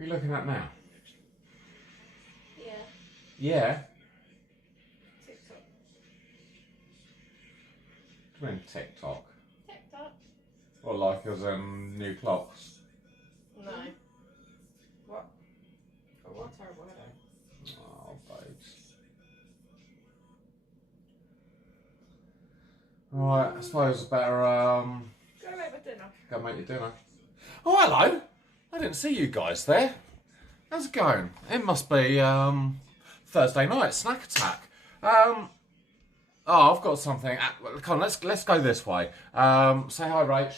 What are you looking at now? Yeah. Yeah? TikTok. What do you mean TikTok? TikTok? Or like as in new clocks? No. What? Oh, what terrible headache. Oh, babes. Right, I suppose I better Go make my dinner. go make your dinner. Oh, hello! I didn't see you guys there. How's it going? It must be Thursday night snack attack. Oh, I've got something. Come on, let's go this way. Say hi, Rach.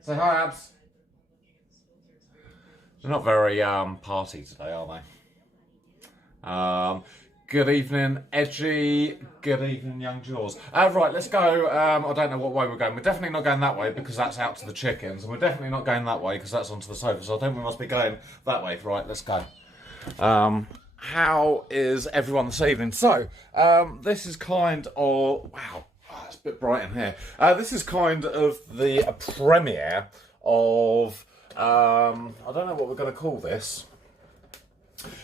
Say hi, Abs. They're not very party today, are they? Good evening, Edgy. Good evening, Young Jaws. Right, let's go. I don't know what way we're going. We're definitely not going that way because that's out to the chickens. And we're definitely not going that way because that's onto the sofa. So I think we must be going that way. Right, let's go. How is everyone this evening? So, this is kind of... Wow, it's a bit bright in here. This is kind of the premiere of... I don't know what we're going to call this.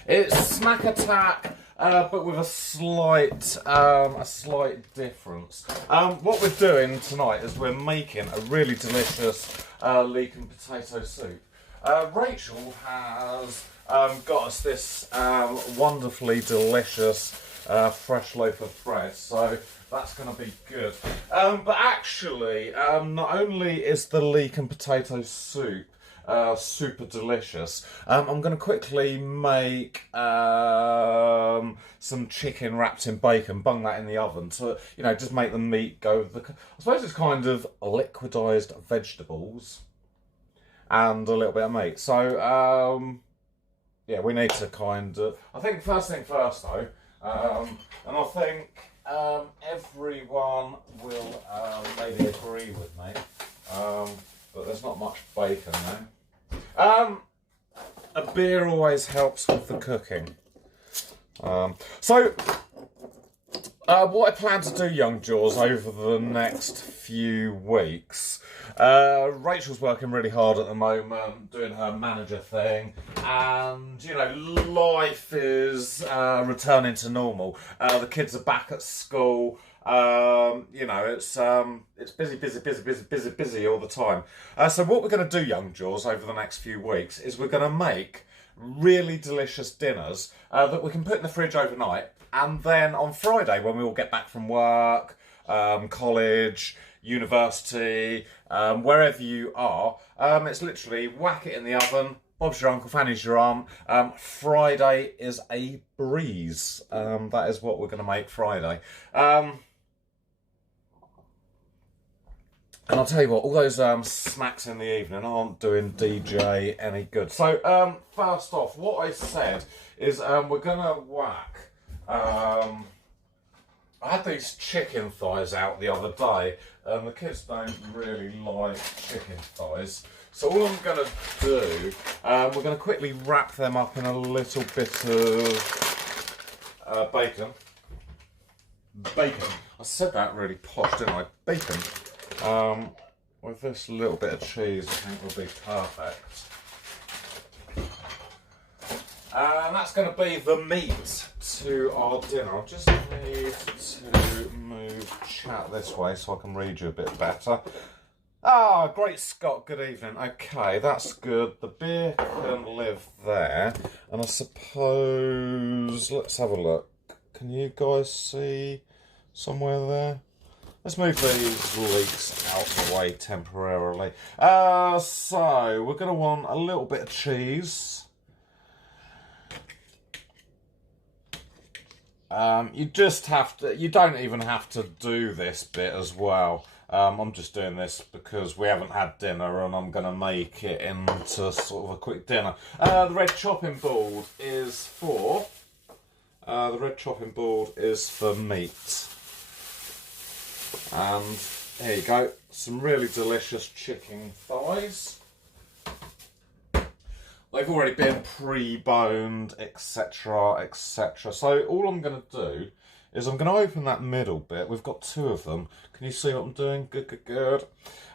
It's Snack Attack, but with a slight difference. What we're doing tonight is we're making a really delicious leek and potato soup. Rachel has got us this wonderfully delicious fresh loaf of bread, so that's going to be good. But actually, not only is the leek and potato soup super delicious. I'm going to quickly make some chicken wrapped in bacon, bung that in the oven to, you know, just make the meat go. I suppose it's kind of liquidised vegetables and a little bit of meat. So, yeah, we need to kind of... I think first thing first, though, and I think everyone will maybe agree with me, but there's not much bacon now. A beer always helps with the cooking. So, what I plan to do, Young Jaws, over the next few weeks, Rachel's working really hard at the moment, doing her manager thing, and, you know, life is returning to normal. The kids are back at school. You know, it's busy all the time. So what we're going to do, Young Jaws, over the next few weeks is we're going to make really delicious dinners that we can put in the fridge overnight, and then on Friday when we all get back from work, college, university, wherever you are, it's literally whack it in the oven. Bob's your uncle, Fanny's your aunt. Friday is a breeze. That is what we're going to make Friday. And I'll tell you what, all those snacks in the evening aren't doing DJ any good. So, first off, what I said is we're going to whack... I had these chicken thighs out the other day, and the kids don't really like chicken thighs. So all I'm going to do, we're going to quickly wrap them up in a little bit of bacon. Bacon. I said that really posh, didn't I? Bacon. With this little bit of cheese, I think will be perfect. And that's going to be the meat to our dinner. I just need to move chat this way so I can read you a bit better. Ah, great Scott, good evening. Okay, that's good. The beer can live there. And I suppose, let's have a look. Can you guys see somewhere there? Let's move these leeks out of the way temporarily. So, we're going to want a little bit of cheese. You just have to, you don't even have to do this bit as well. I'm just doing this because we haven't had dinner and I'm going to make it into sort of a quick dinner. The red chopping board is for meat. And here you go, some really delicious chicken thighs. They've already been pre-boned, etc, etc. So all I'm going to do is I'm going to open that middle bit. We've got two of them. Can you see what I'm doing? Good, good, good.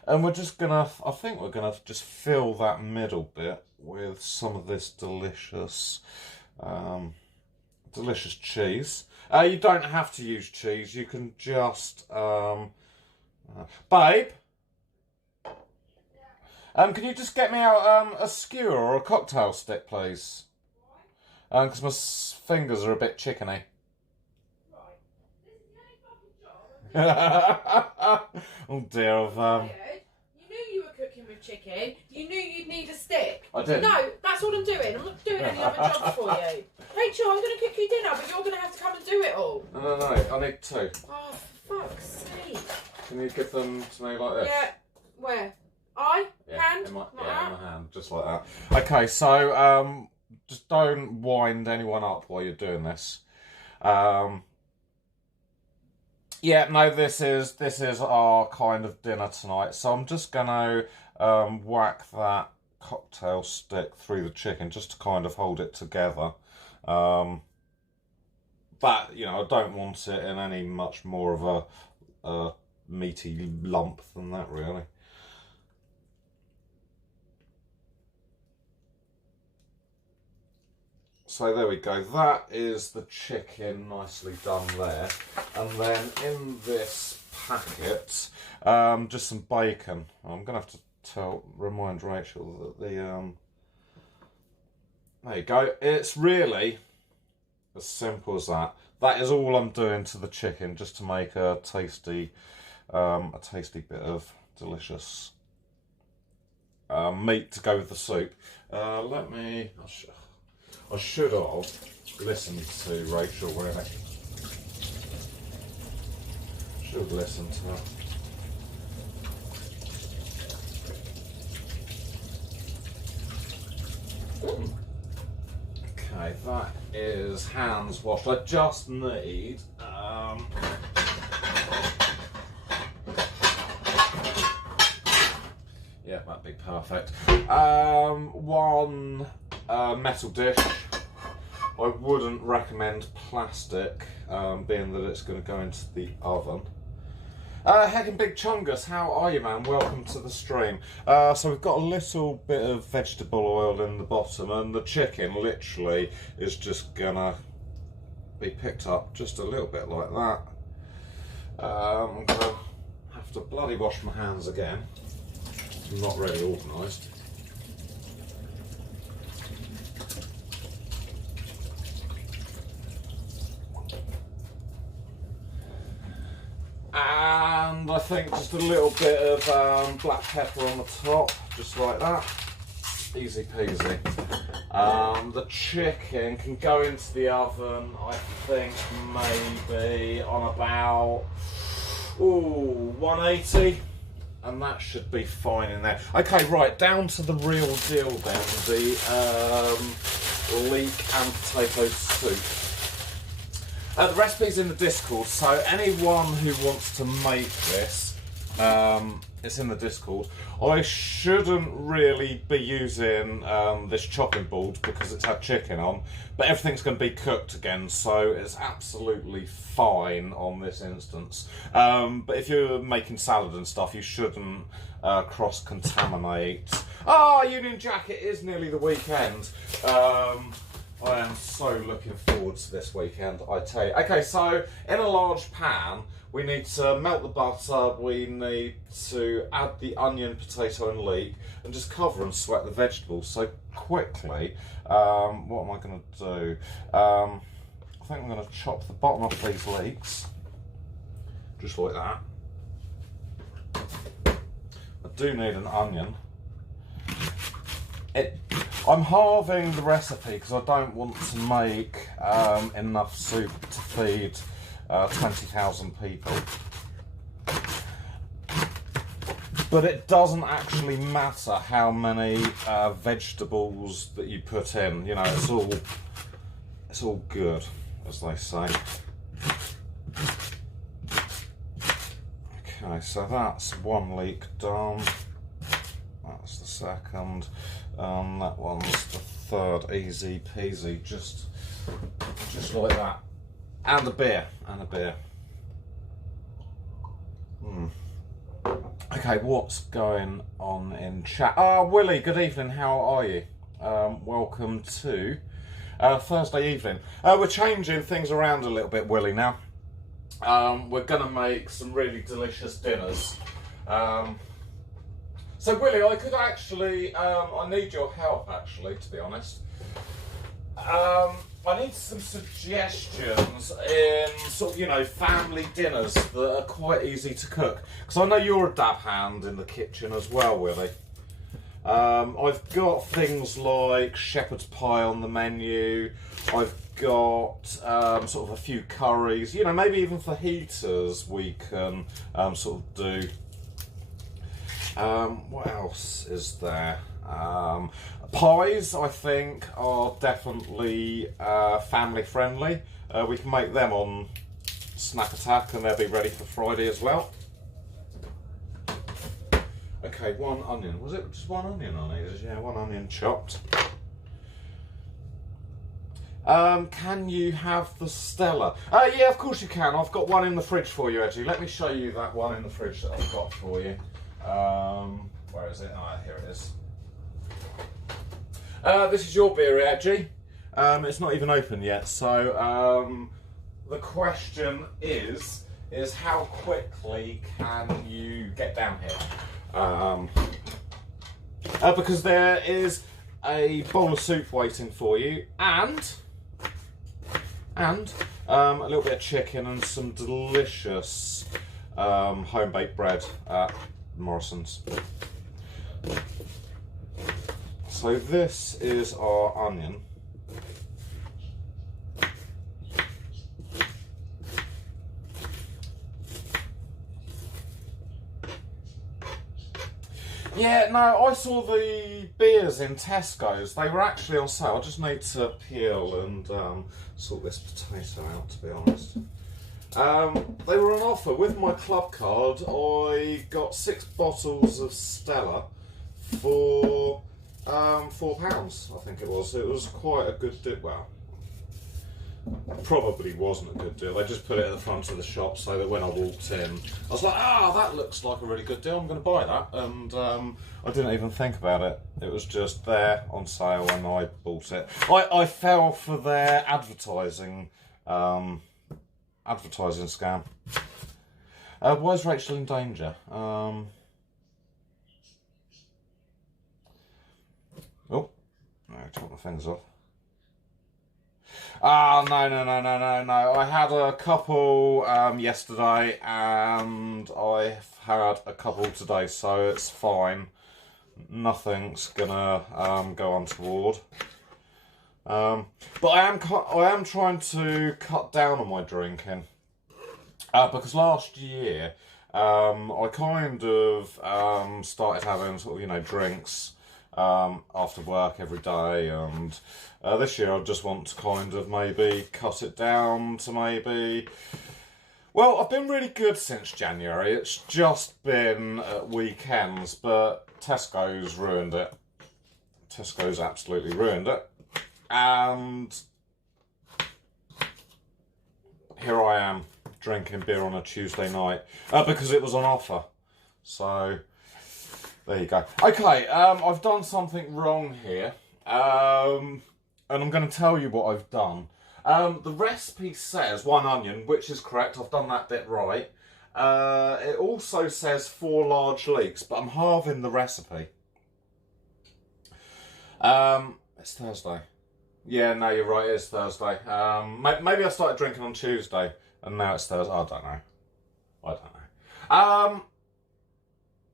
And we're just going to, I think we're going to just fill that middle bit with some of this delicious, delicious cheese. You don't have to use cheese. You can just, babe. Can you just get me out a skewer or a cocktail stick, please? Because my fingers are a bit chickeny. Oh dear, You knew you were cooking with chicken. You knew you'd need a stick. I did. No, that's all I'm doing. I'm not doing any other jobs for you. Rachel, I'm going to cook you dinner, but you're going to have to come and do it all. No, I need two. Oh, for fuck's sake. Can you give them to me like this? Yeah, where? Hand? In my hand, just like that. Okay, so just don't wind anyone up while you're doing this. Yeah, no, this is our kind of dinner tonight. So I'm just gonna whack that cocktail stick through the chicken just to kind of hold it together. But you know, I don't want it in any much more of a meaty lump than that, really. So there we go, that is the chicken nicely done there. And then in this packet, just some bacon. I'm going to have to remind Rachel that there you go. It's really as simple as that. That is all I'm doing to the chicken, just to make a tasty bit of delicious meat to go with the soup. I should have listened to Rachel, really. Should have listened to her. Okay, that is hands washed. I just need yeah, that'd be perfect. One metal dish. I wouldn't recommend plastic, being that it's going to go into the oven. Heckin' Big Chungus, how are you, man? Welcome to the stream. So we've got a little bit of vegetable oil in the bottom, and the chicken literally is just gonna be picked up just a little bit like that. I'm gonna have to bloody wash my hands again. I'm not really organised. And I think just a little bit of black pepper on the top, just like that. Easy peasy. The chicken can go into the oven, I think maybe on about 180, and that should be fine in there. Okay, right, down to the real deal then, the leek and potato soup. The recipe's in the Discord, so anyone who wants to make this, it's in the Discord. I shouldn't really be using this chopping board because it's had chicken on, but everything's going to be cooked again, so it's absolutely fine on this instance. But if you're making salad and stuff, you shouldn't cross-contaminate. Union Jack, it is nearly the weekend. I am so looking forward to this weekend, I tell you. Okay, so in a large pan, we need to melt the butter, we need to add the onion, potato and leek, and just cover and sweat the vegetables. So quickly, what am I going to do? I think I'm going to chop the bottom off these leeks, just like that. I do need an onion. I'm halving the recipe because I don't want to make enough soup to feed 20,000 people. But it doesn't actually matter how many vegetables that you put in. You know, it's all good, as they say. Okay, so that's one leek done. That's the second. That one's the third. Easy peasy, just like that. And a beer, Okay, what's going on in chat? Willie, good evening, how are you? welcome to Thursday evening. We're changing things around a little bit, Willie, now. We're going to make some really delicious dinners. So, Willie, I could actually, I need your help, actually, to be honest. I need some suggestions in sort of, family dinners that are quite easy to cook. Because I know you're a dab hand in the kitchen as well, Willie. I've got things like shepherd's pie on the menu. I've got sort of a few curries. Maybe even fajitas we can sort of do. What else is there? Pies, I think, are definitely family friendly. We can make them on Snack Attack and they'll be ready for Friday as well. Okay, 1 onion. Was it just 1 onion on it? Yeah, 1 onion chopped. Can you have the Stella? Yeah, of course you can. I've got one in the fridge for you, actually. Let me show you that one in the fridge that I've got for you. Where is it? Oh, here it is. This is your beer, Edgy. It's not even open yet, so the question is how quickly can you get down here? Because there is a bowl of soup waiting for you, and a little bit of chicken and some delicious home-baked bread at Morrison's. So this is our onion. Yeah, no, I saw the beers in Tesco's. They were actually on sale. I just need to peel and sort this potato out, to be honest. They were on offer. With my club card, I got 6 bottles of Stella for £4, I think it was. It was quite a good deal. Well, probably wasn't a good deal. They just put it at the front of the shop so that when I walked in, I was like, that looks like a really good deal. I'm going to buy that. And I didn't even think about it. It was just there on sale and I bought it. I fell for their advertising scam. Why is Rachel in danger? Oh, no, I took my fingers off. No. I had a couple yesterday and I've had a couple today, so it's fine. Nothing's gonna go untoward. But I am trying to cut down on my drinking. Because last year I kind of started having sort of, drinks after work every day, and this year I just want to kind of maybe cut it down to maybe... Well, I've been really good since January. It's just been at weekends, but Tesco's ruined it. Tesco's absolutely ruined it. And here I am drinking beer on a Tuesday night because it was on offer. So there you go. Okay, I've done something wrong here, and I'm going to tell you what I've done. The recipe says 1 onion, which is correct. I've done that bit right. It also says 4 large leeks, but I'm halving the recipe. It's Thursday. Yeah, no, you're right, it is Thursday. Maybe I started drinking on Tuesday, and now it's Thursday. I don't know.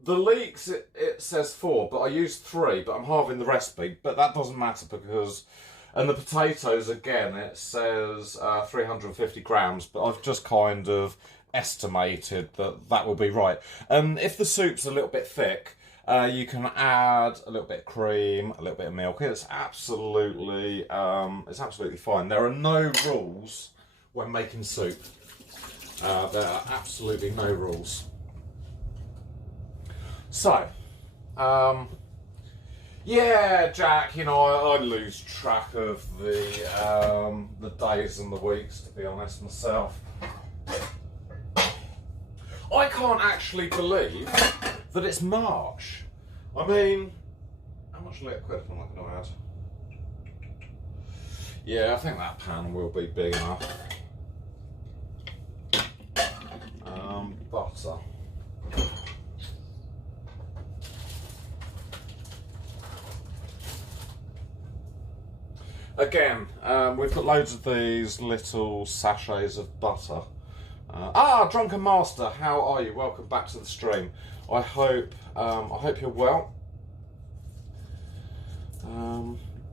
The leeks, it says 4, but I used 3, but I'm halving the recipe. But that doesn't matter because... And the potatoes, again, it says 350 grams, but I've just kind of estimated that will be right. And if the soup's a little bit thick, you can add a little bit of cream, a little bit of milk. It's absolutely fine. There are no rules when making soup. There are absolutely no rules. So, yeah, Jack, I lose track of the days and the weeks, to be honest, myself. I can't actually believe that it's March. I mean, how much liquid am I going to add? Yeah, I think that pan will be big enough. Butter. Again, we've got loads of these little sachets of butter. Drunken Master, how are you? Welcome back to the stream. I hope you're well.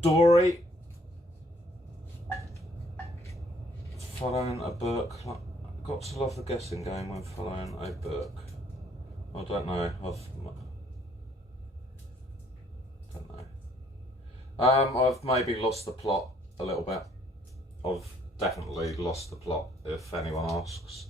Dory, following a book. Got to love the guessing game when following a book. I don't know. I've maybe lost the plot a little bit. I've definitely lost the plot, if anyone asks.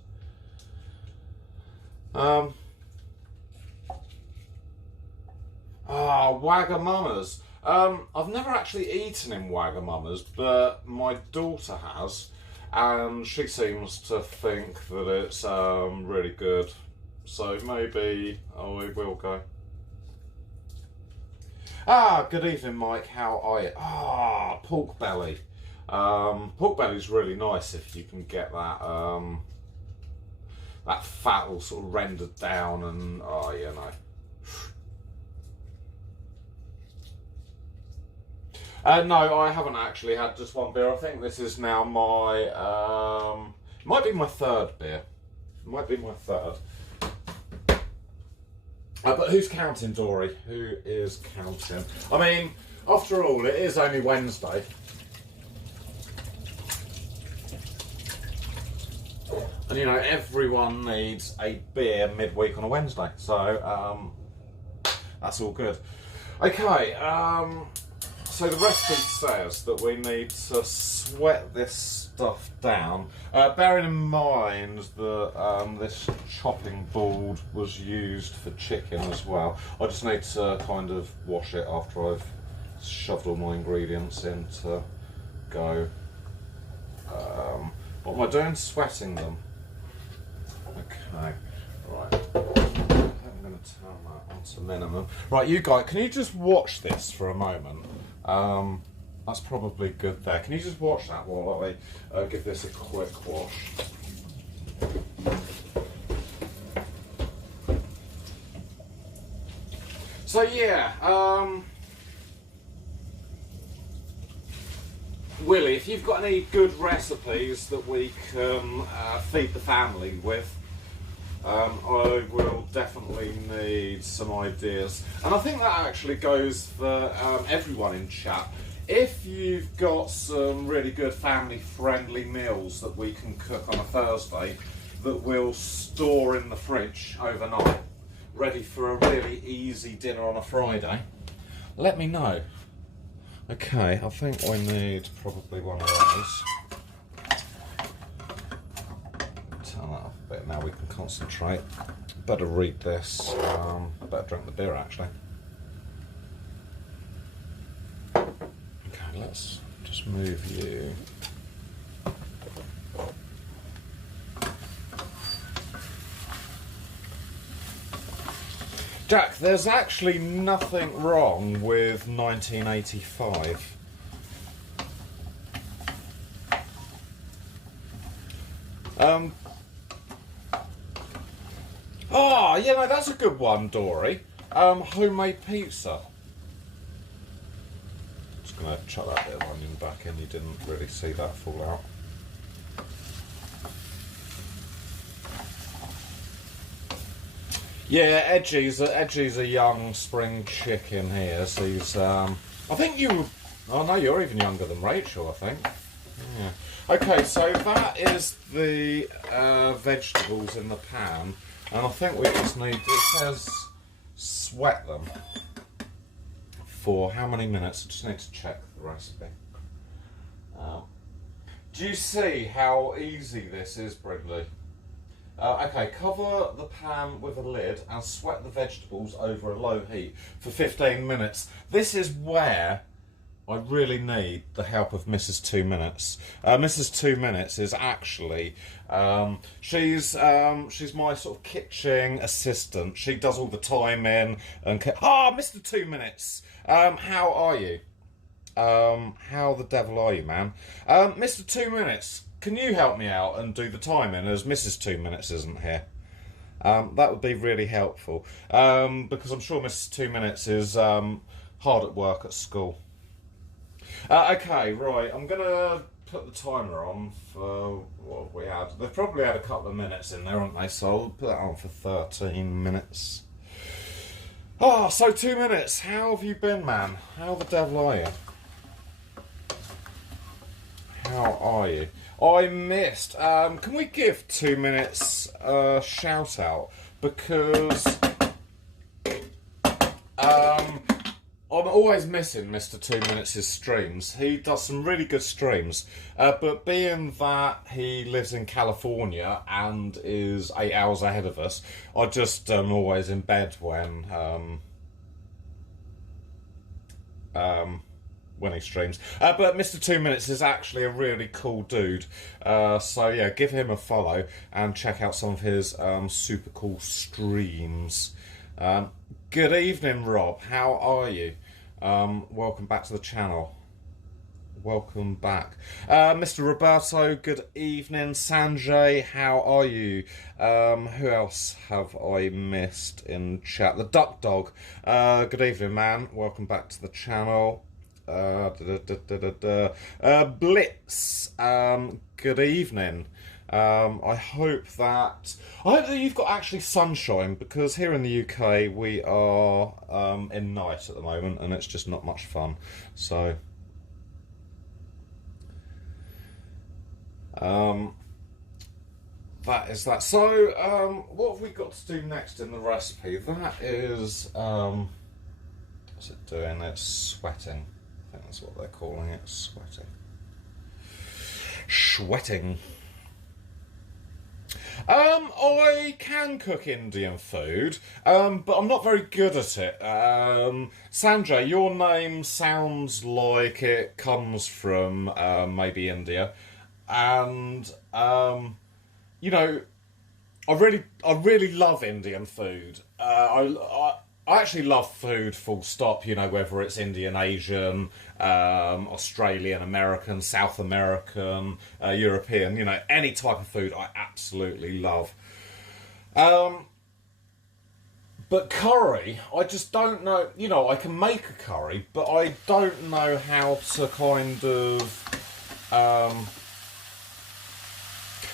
Wagamama's. I've never actually eaten in Wagamama's, but my daughter has, and she seems to think that it's really good. So maybe I will go. Good evening, Mike. How are you? Pork belly. Pork belly's really nice if you can get that that fat all sort of rendered down and you know. No, I haven't actually had just one beer. I think this is now my might be my third beer. Might be my third. But who's counting, Dory? Who is counting? I mean, after all, it is only Wednesday. And you know, everyone needs a beer midweek on a Wednesday. So, that's all good. Okay, so the recipe says that we need to sweat this stuff down. Bearing in mind that this chopping board was used for chicken as well. I just need to kind of wash it after I've shoved all my ingredients in to go. What am I doing? Sweating them. Okay, right. I'm going to turn that on to minimum. Right, you guys, can you just watch this for a moment? That's probably good there. Can you just watch that while I give this a quick wash? So yeah, Willie, if you've got any good recipes that we can feed the family with, I will definitely need some ideas. And I think that actually goes for everyone in chat. If you've got some really good family-friendly meals that we can cook on a Thursday that we'll store in the fridge overnight, ready for a really easy dinner on a Friday, let me know. Okay, I think we need probably one of those. Turn that up a bit now, we can concentrate. Better read this. I better drink the beer actually. Okay, let's just move you. Jack, there's actually nothing wrong with 1985. Yeah, no, that's a good one, Dory. Homemade pizza. Just gonna chuck that bit of onion back in. You didn't really see that fall out. Yeah, Edgy's a young spring chicken here. So he's, I think you. Oh no, you're even younger than Rachel, I think. Yeah. Okay, so that is the vegetables in the pan, and I think we just need. It says sweat them for how many minutes? I just need to check the recipe. Do you see how easy this is, Brindley? Okay, cover the pan with a lid and sweat the vegetables over a low heat for 15 minutes. This is where I really need the help of Mrs. 2 Minutes. Mrs. 2 Minutes is actually, she's my sort of kitchen assistant. She does all the timing and Mr. 2 Minutes, how are you? How the devil are you, man? Mr. 2 Minutes, can you help me out and do the timing as Mrs. 2 Minutes isn't here? That would be really helpful, because I'm sure Mrs. 2 Minutes is hard at work at school. Okay, right, I'm going to put the timer on for what we had. They've probably had a couple of minutes in there, haven't they? So I'll put that on for 13 minutes. Oh, so 2 minutes. How have you been, man? How the devil are you? How are you? I missed. Can we give 2 minutes a shout out? Because I'm always missing Mr. 2 Minutes' streams. He does some really good streams. But being that he lives in California and is 8 hours ahead of us, I just am always in bed when he streams. But Mr. 2 Minutes is actually a really cool dude. So yeah, give him a follow and check out some of his super cool streams. Good evening, Rob. How are you? Welcome back to the channel. Welcome back. Mr. Roberto, good evening. Sanjay, how are you? Who else have I missed in chat? The Duck Dog. Good evening, man. Welcome back to the channel. Blitz, good evening. I hope that you've got actually sunshine, because here in the UK we are in night at the moment and it's just not much fun. So that is that. So what have we got to do next in the recipe? That is what's it doing? It's sweating. I think that's what they're calling it, sweating. Sweating. I can cook Indian food, but I'm not very good at it. Sanjay, your name sounds like it comes from maybe India, and you know, I really love Indian food. I actually love food, full stop, you know, whether it's Indian, Asian, Australian, American, South American, European, you know, any type of food I absolutely love. But curry, I just don't know, you know, I can make a curry, but I don't know how to kind of,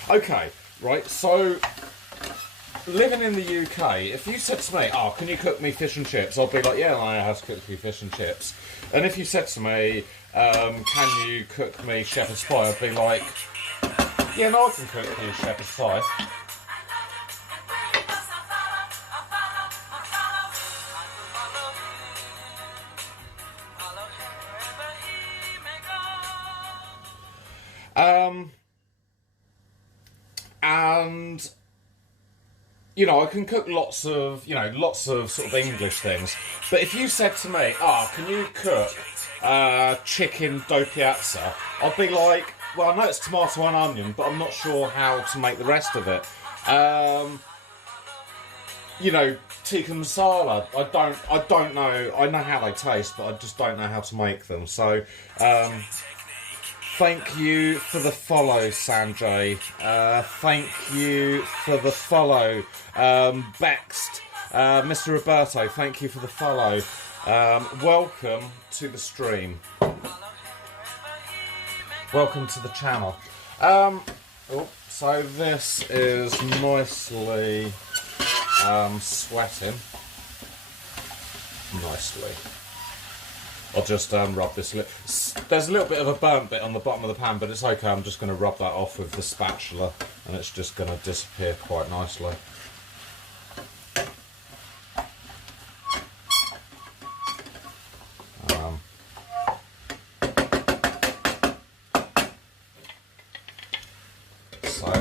okay, right, so living in the UK, if you said to me, oh, can you cook me fish and chips? I'll be like, yeah, I know how to cook you fish and chips. And if you said to me, can you cook me shepherd's pie? I'd be like, yeah, no, I can cook you shepherd's pie. And you know, I can cook lots of sort of English things. But if you said to me, can you cook chicken dough piazza? I'd be like, well, I know it's tomato and onion, but I'm not sure how to make the rest of it. You know, tikka masala, I don't know. I know how they taste, but I just don't know how to make them. So, thank you for the follow, Sanjay. Thank you for the follow, Bext. Mr. Roberto, thank you for the follow. Welcome to the stream. Welcome to the channel. So this is nicely sweating. Nicely. I'll just rub this. There's a little bit of a burnt bit on the bottom of the pan, but it's okay. I'm just going to rub that off with the spatula, and it's just going to disappear quite nicely. So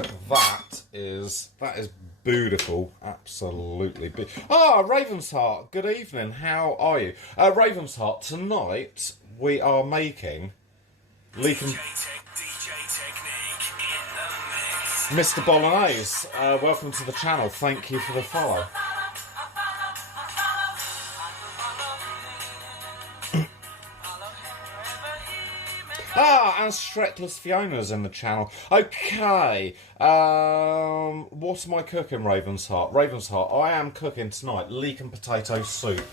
that is beautiful, absolutely beautiful. Ravensheart, good evening, how are you? Ravensheart, tonight we are making Leek and Mr. Bolognese, welcome to the channel, thank you for the follow. as Shrekless Fiona's in the channel. Okay, what am I cooking, Ravensheart? Ravensheart, I am cooking tonight leek and potato soup.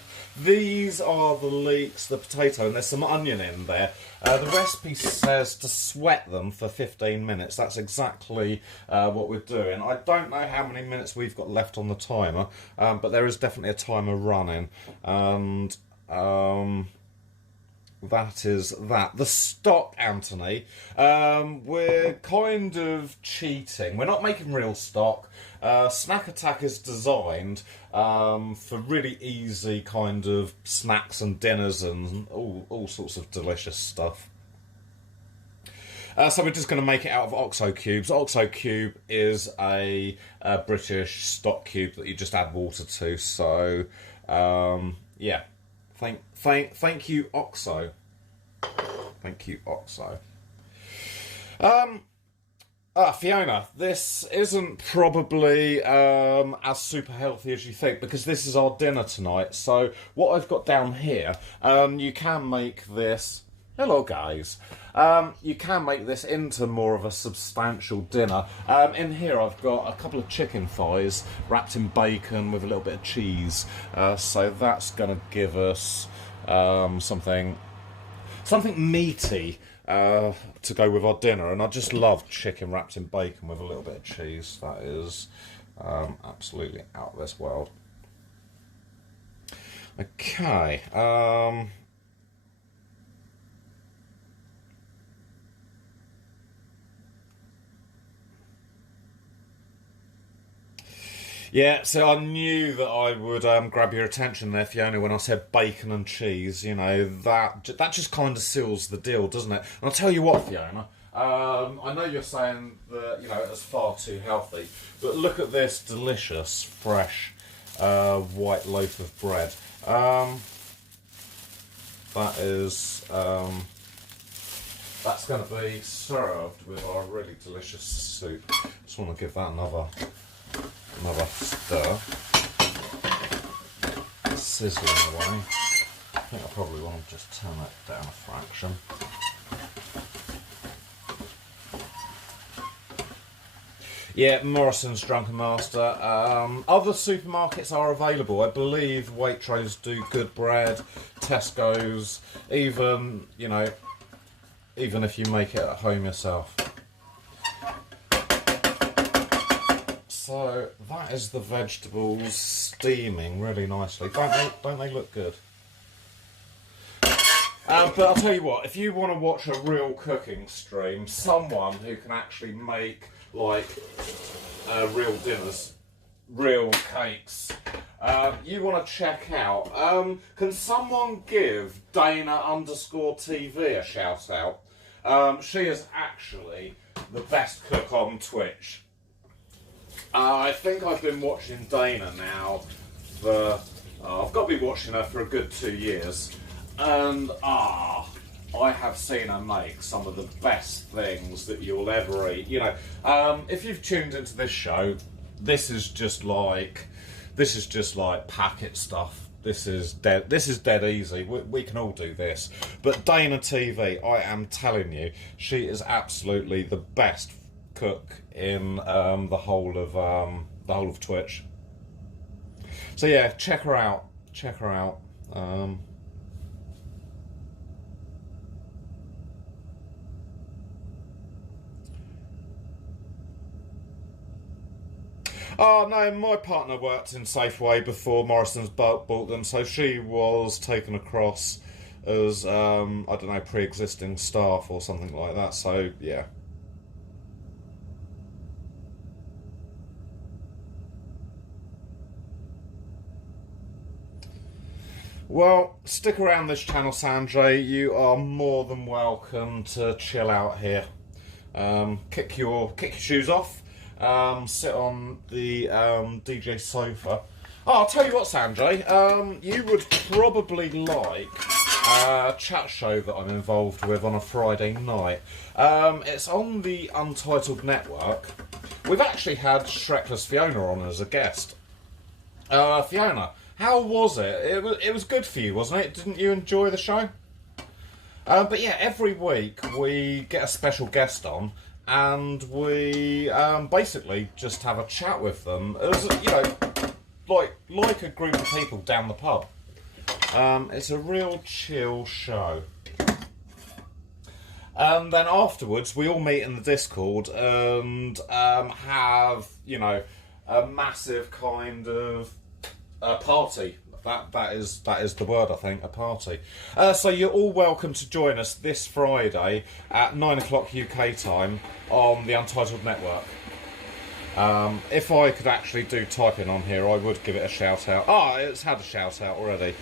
These are the leeks, the potato, and there's some onion in there. The recipe says to sweat them for 15 minutes. That's exactly what we're doing. I don't know how many minutes we've got left on the timer, but there is definitely a timer running. And that is that. The stock, Anthony, we're kind of cheating. We're not making real stock. Snack Attack is designed for really easy kind of snacks and dinners and all sorts of delicious stuff. So we're just going to make it out of OXO cubes. OXO cube is a British stock cube that you just add water to. So yeah. Thank you, OXO. Thank you, OXO. Fiona, this isn't probably as super healthy as you think, because this is our dinner tonight. So what I've got down here, you can make this... Hello, guys. You can make this into more of a substantial dinner. In here I've got a couple of chicken thighs wrapped in bacon with a little bit of cheese. So that's going to give us something meaty to go with our dinner. And I just love chicken wrapped in bacon with a little bit of cheese. That is absolutely out of this world. Okay. Yeah, so I knew that I would grab your attention there, Fiona, when I said bacon and cheese. You know, that just kind of seals the deal, doesn't it? And I'll tell you what, Fiona, I know you're saying that, you know, it's far too healthy, but look at this delicious, fresh, white loaf of bread. That's going to be served with our really delicious soup. Just want to give that another stir. Sizzling away. I think I probably want to just turn that down a fraction. Yeah, Morrison's Drunken Master. Other supermarkets are available. I believe Waitrose do good bread, Tesco's, even if you make it at home yourself. So that is the vegetables steaming really nicely. Don't they look good? But I'll tell you what, if you want to watch a real cooking stream, someone who can actually make like real dinners, real cakes, you want to check out. Can someone give Dana_TV a shout out? She is actually the best cook on Twitch. I think I've been watching Dana now for... I've got to be watching her for a good 2 years. And, I have seen her make some of the best things that you'll ever eat. You know, if you've tuned into this show, this is just like packet stuff. This is dead easy. We can all do this. But Dana TV, I am telling you, she is absolutely the best cook in the whole of Twitch. So yeah, check her out. Oh no, my partner worked in Safeway before Morrison's bought them, so she was taken across as I don't know, pre-existing staff or something like that. So yeah. Well, stick around this channel, Sanjay. You are more than welcome to chill out here. Kick your shoes off. Sit on the DJ sofa. Oh, I'll tell you what, Sanjay. You would probably like a chat show that I'm involved with on a Friday night. It's on the Untitled Network. We've actually had Shrekless Fiona on as a guest. Fiona, how was it? It was good for you, wasn't it? Didn't you enjoy the show? But yeah, every week we get a special guest on, and we basically just have a chat with them, as you know, like a group of people down the pub. It's a real chill show. And then afterwards, we all meet in the Discord and have, you know, a massive kind of party. That is the word, I think, a party. So you're all welcome to join us this Friday at 9 o'clock UK time on the Untitled Network. If I could actually do typing on here, I would give it a shout out. It's had a shout out already.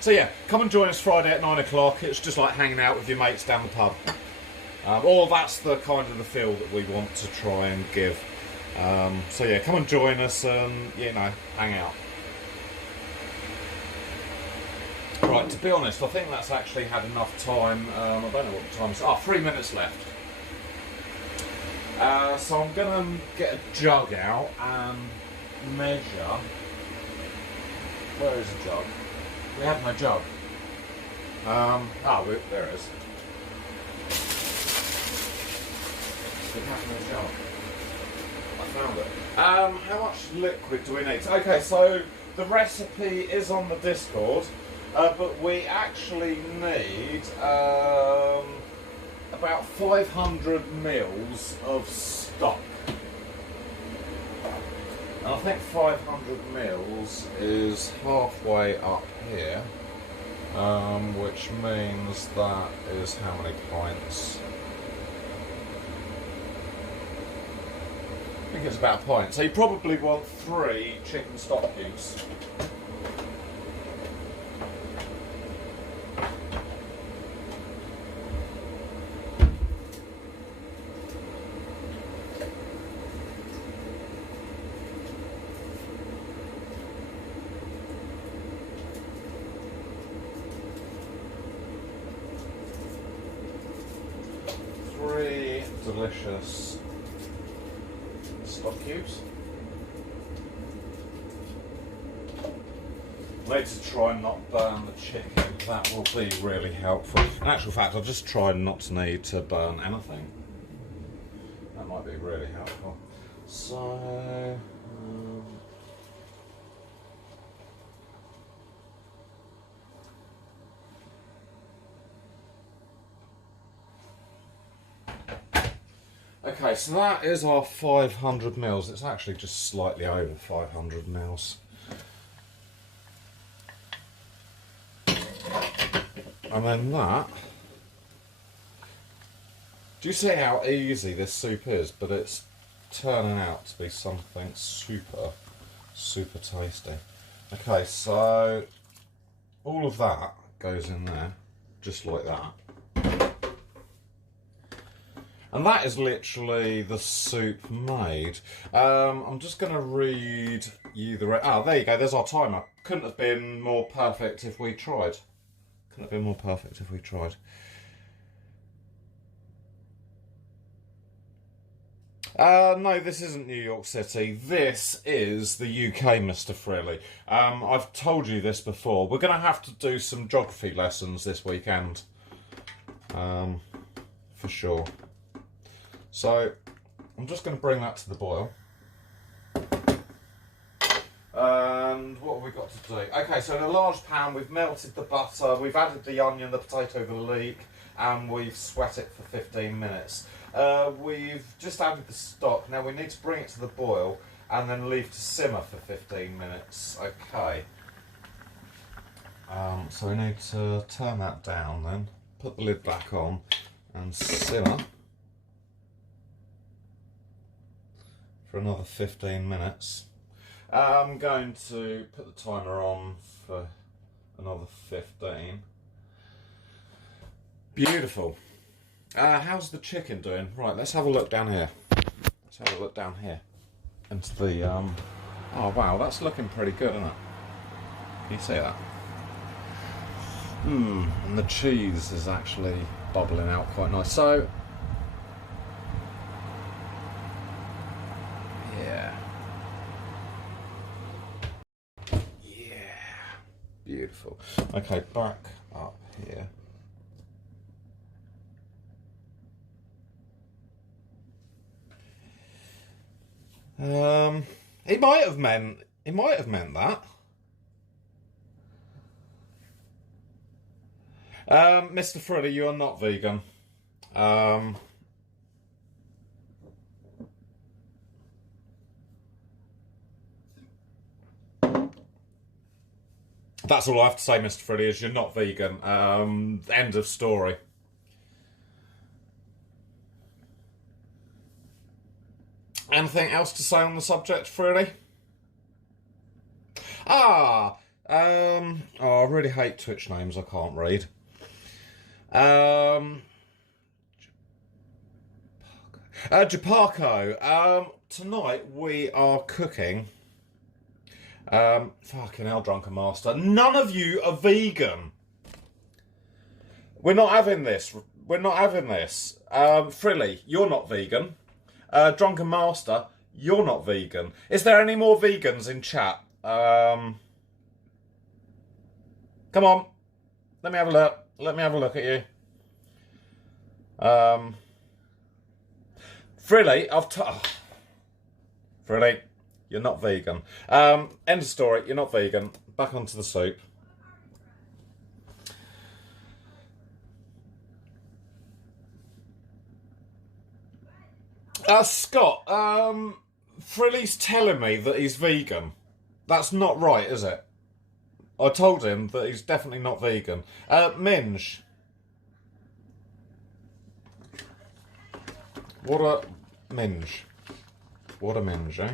So yeah, come and join us Friday at 9 o'clock. It's just like hanging out with your mates down the pub. Or that's the kind of the feel that we want to try and give. So yeah, come and join us and, you know, hang out. Right, to be honest, I think that's actually had enough time. I don't know what the time is. 3 minutes left. So I'm going to get a jug out and measure. Where is the jug? We have no jug. There it is. We have no jug. I found it. How much liquid do we need? Okay, so the recipe is on the Discord, but we actually need about 500 mils of stock. And I think 500 mils is halfway up here, which means that is how many pints? I think it's about a pint. So you probably want 3 chicken stock cubes. Delicious stock cubes. I need to try and not burn the chicken. That will be really helpful. In actual fact, I'll just try not to need to burn anything. That might be really helpful. So. Okay, so that is our 500 mils. It's actually just slightly over 500 mils. And then that. Do you see how easy this soup is? But it's turning out to be something super, super tasty. Okay, so all of that goes in there, just like that. And that is literally the soup made. I'm just going to read you the... there you go, there's our timer. Couldn't have been more perfect if we tried. Couldn't have been more perfect if we tried. No, this isn't New York City. This is the UK, Mr. Frilly. I've told you this before. We're going to have to do some geography lessons this weekend. For sure. So, I'm just going to bring that to the boil. And what have we got to do? Okay, so in a large pan, we've melted the butter, we've added the onion, the potato, the leek, and we've sweat it for 15 minutes. We've just added the stock. Now we need to bring it to the boil and then leave to simmer for 15 minutes. Okay. So we need to turn that down then, put the lid back on and simmer for another 15 minutes. I'm going to put the timer on for another 15. Beautiful. How's the chicken doing? Right, let's have a look down here. Let's have a look down here. Into the, oh wow, that's looking pretty good, isn't it? Can you see that? And the cheese is actually bubbling out quite nice. So, yeah, beautiful. Okay, back up here. He might have meant that. Mr. Freddy, you are not vegan. That's all I have to say, Mr. Freddy, is you're not vegan. End of story. Anything else to say on the subject, Freddy? Oh, I really hate Twitch names I can't read. Japarko. Tonight we are cooking. Fucking hell, Drunken Master. None of you are vegan. We're not having this. We're not having this. Frilly, you're not vegan. Drunken Master, you're not vegan. Is there any more vegans in chat? Come on. Let me have a look. Let me have a look at you. Frilly, Frilly, you're not vegan. End of story, you're not vegan. Back onto the soup. Scott, Frilly's telling me that he's vegan. That's not right, is it? I told him that he's definitely not vegan. Minge. What a minge. What a minge, eh?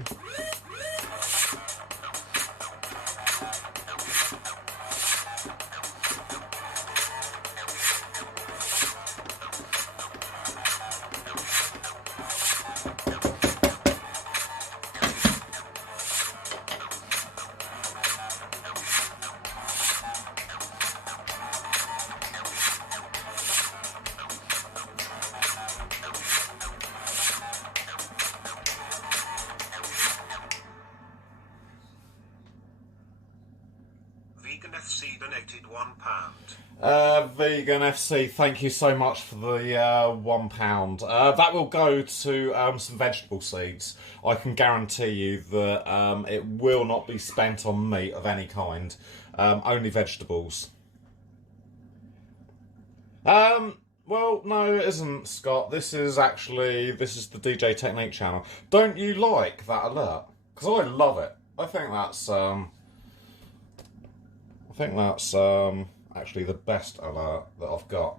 Vegan FC donated £1. Vegan FC, thank you so much for the £1. That will go to some vegetable seeds. I can guarantee you that it will not be spent on meat of any kind. Only vegetables. Well, no, it isn't, Scott. This is the DJ Technique channel. Don't you like that alert? Because I love it. I think that's actually the best alert that I've got.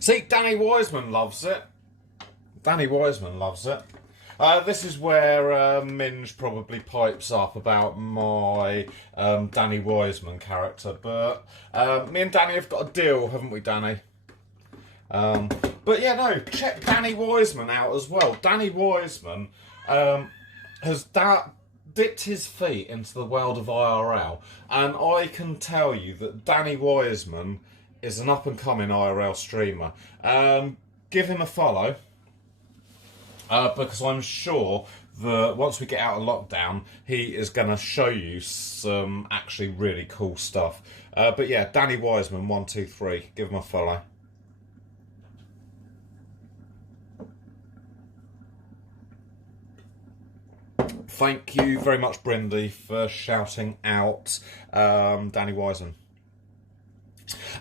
See, Danny Wiseman loves it. Danny Wiseman loves it. This is where Minge probably pipes up about my Danny Wiseman character, but me and Danny have got a deal, haven't we, Danny? But yeah, no, check Danny Wiseman out as well. Danny Wiseman has dipped his feet into the world of IRL, and I can tell you that Danny Wiseman is an up-and-coming IRL streamer. Give him a follow, because I'm sure that once we get out of lockdown, he is going to show you some actually really cool stuff. But yeah, Danny Wiseman 123, give him a follow. Thank you very much, Brindy, for shouting out Danny Wiseman.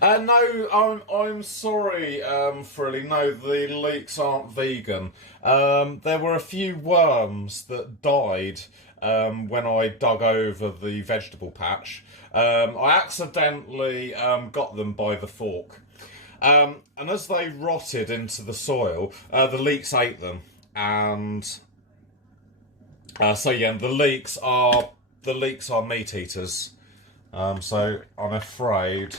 No, I'm sorry, Frilly. No, the leeks aren't vegan. There were a few worms that died when I dug over the vegetable patch. I accidentally got them by the fork. And as they rotted into the soil, the leeks ate them. And so yeah, the leeks are meat eaters. So I'm afraid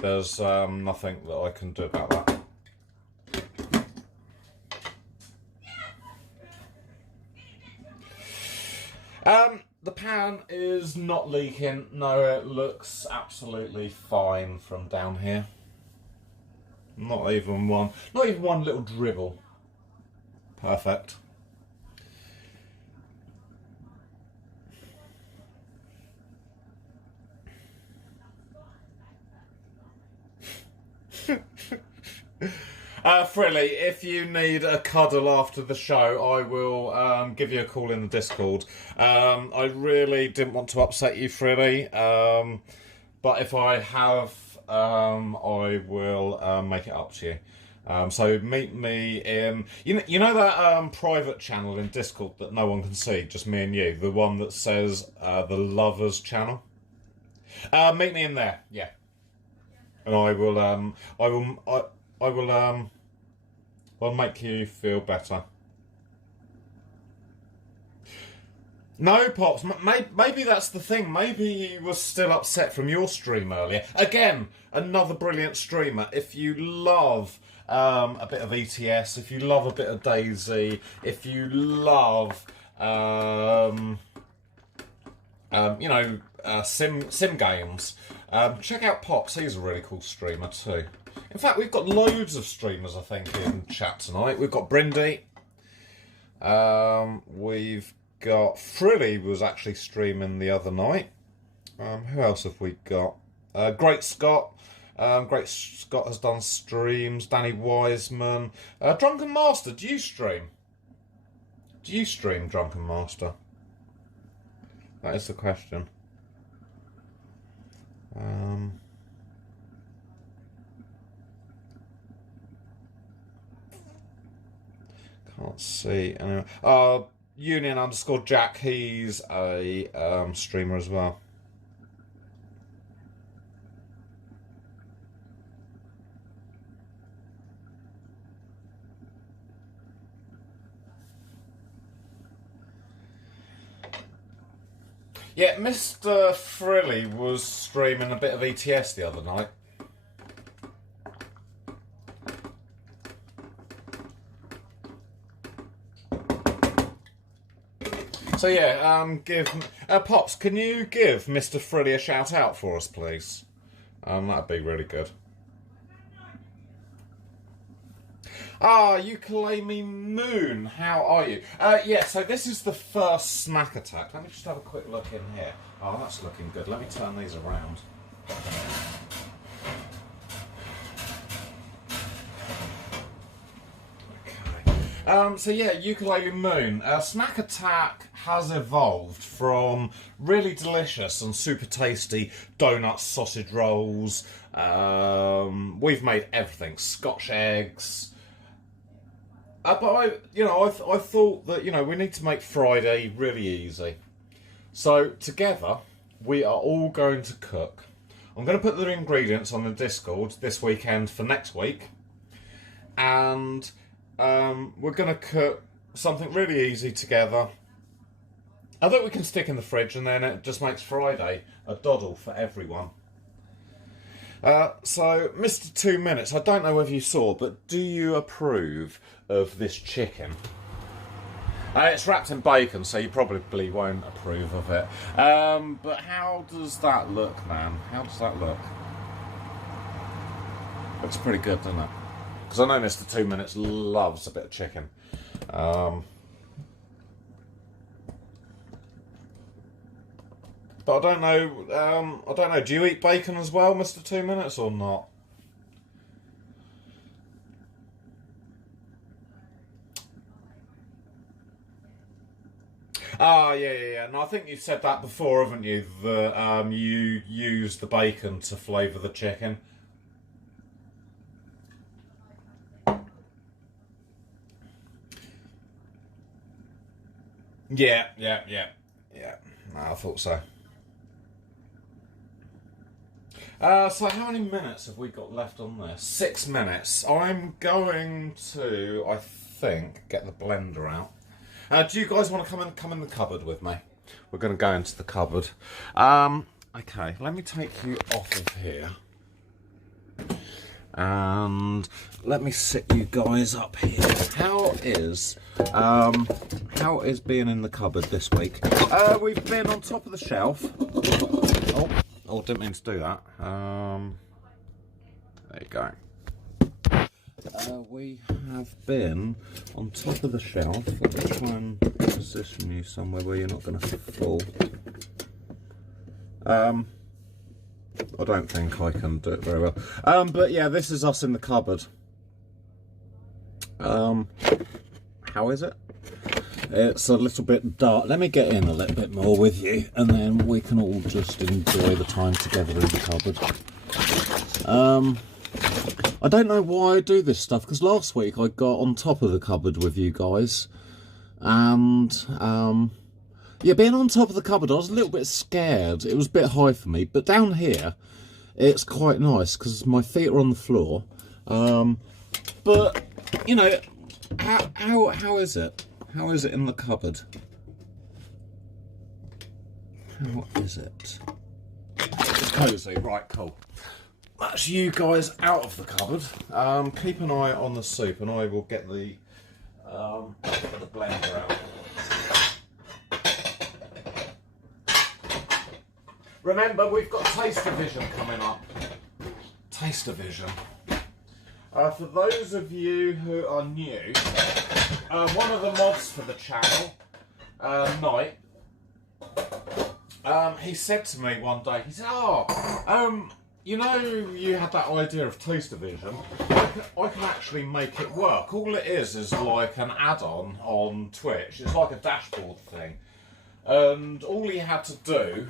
there's nothing that I can do about that. The pan is not leaking. No, it looks absolutely fine from down here. Not even one little dribble. Perfect. Frilly, if you need a cuddle after the show, I will give you a call in the Discord. I really didn't want to upset you, Frilly, but if I have, I will make it up to you. So meet me in, you know that private channel in Discord that no one can see, just me and you, the one that says the Lovers channel. Meet me in there, yeah, and I'll make you feel better. No, Pops, maybe that's the thing. Maybe he was still upset from your stream earlier. Again, another brilliant streamer. If you love a bit of ETS, if you love a bit of Daisy, if you love, sim games, check out Pops. He's a really cool streamer too. In fact, we've got loads of streamers, I think, in chat tonight. We've got Brindy. We've got Frilly was actually streaming the other night. Who else have we got? Great Scott. Great Scott has done streams. Danny Wiseman. Drunken Master, do you stream? Do you stream, Drunken Master? That is the question. Can't see anyone. Union_Jack, he's a streamer as well. Yeah, Mr. Frilly was streaming a bit of ETS the other night. So yeah, give Pops. Can you give Mr. Frilly a shout out for us, please? That'd be really good. Ukulele Moon, how are you? Yeah, so this is the first snack attack. Let me just have a quick look in here. Oh, that's looking good. Let me turn these around. So yeah, Ukulele Moon. Snack Attack has evolved from really delicious and super tasty donuts, sausage rolls. We've made everything. Scotch eggs. But I thought that, we need to make Friday really easy. So together, we are all going to cook. I'm going to put the ingredients on the Discord this weekend for next week. And we're going to cook something really easy together. I think we can stick in the fridge and then it just makes Friday a doddle for everyone. So, Mr. 2 Minutes, I don't know whether you saw, but do you approve of this chicken? It's wrapped in bacon, so you probably won't approve of it. But how does that look, man? How does that look? Looks pretty good, doesn't it? Because I know Mr. 2 Minutes loves a bit of chicken. But I don't know. Do you eat bacon as well, Mr. 2 Minutes, or not? Yeah. No, I think you've said that before, haven't you? That you use the bacon to flavour the chicken. Yeah. No, I thought so. So how many minutes have we got left on this? 6 minutes. I'm going to, I think, get the blender out. Do you guys want to come in the cupboard with me? We're going to go into the cupboard. Okay, let me take you off of here. And let me sit you guys up here. How is being in the cupboard this week? We've been on top of the shelf. Oh, didn't mean to do that. There you go. We have been on top of the shelf. Let me try and position you somewhere where you're not going to fall. I don't think I can do it very well. But yeah, this is us in the cupboard. How is it? It's a little bit dark. Let me get in a little bit more with you, and then we can all just enjoy the time together in the cupboard. I don't know why I do this stuff, because last week I got on top of the cupboard with you guys, and yeah, being on top of the cupboard I was a little bit scared. It was a bit high for me, but down here it's quite nice because my feet are on the floor. But you know, how is it? How is it in the cupboard? How is it? It's cosy, right? Cool. That's you guys out of the cupboard. Keep an eye on the soup, and I will get the blender out. Remember, we've got Taste-O-Vision coming up. Taste-O-Vision. For those of you who are new, one of the mods for the channel, Knight, he said to me one day, he said, you know, you had that idea of Taste-O-Vision. I can actually make it work. All it is like an add-on on Twitch. It's like a dashboard thing. And all he had to do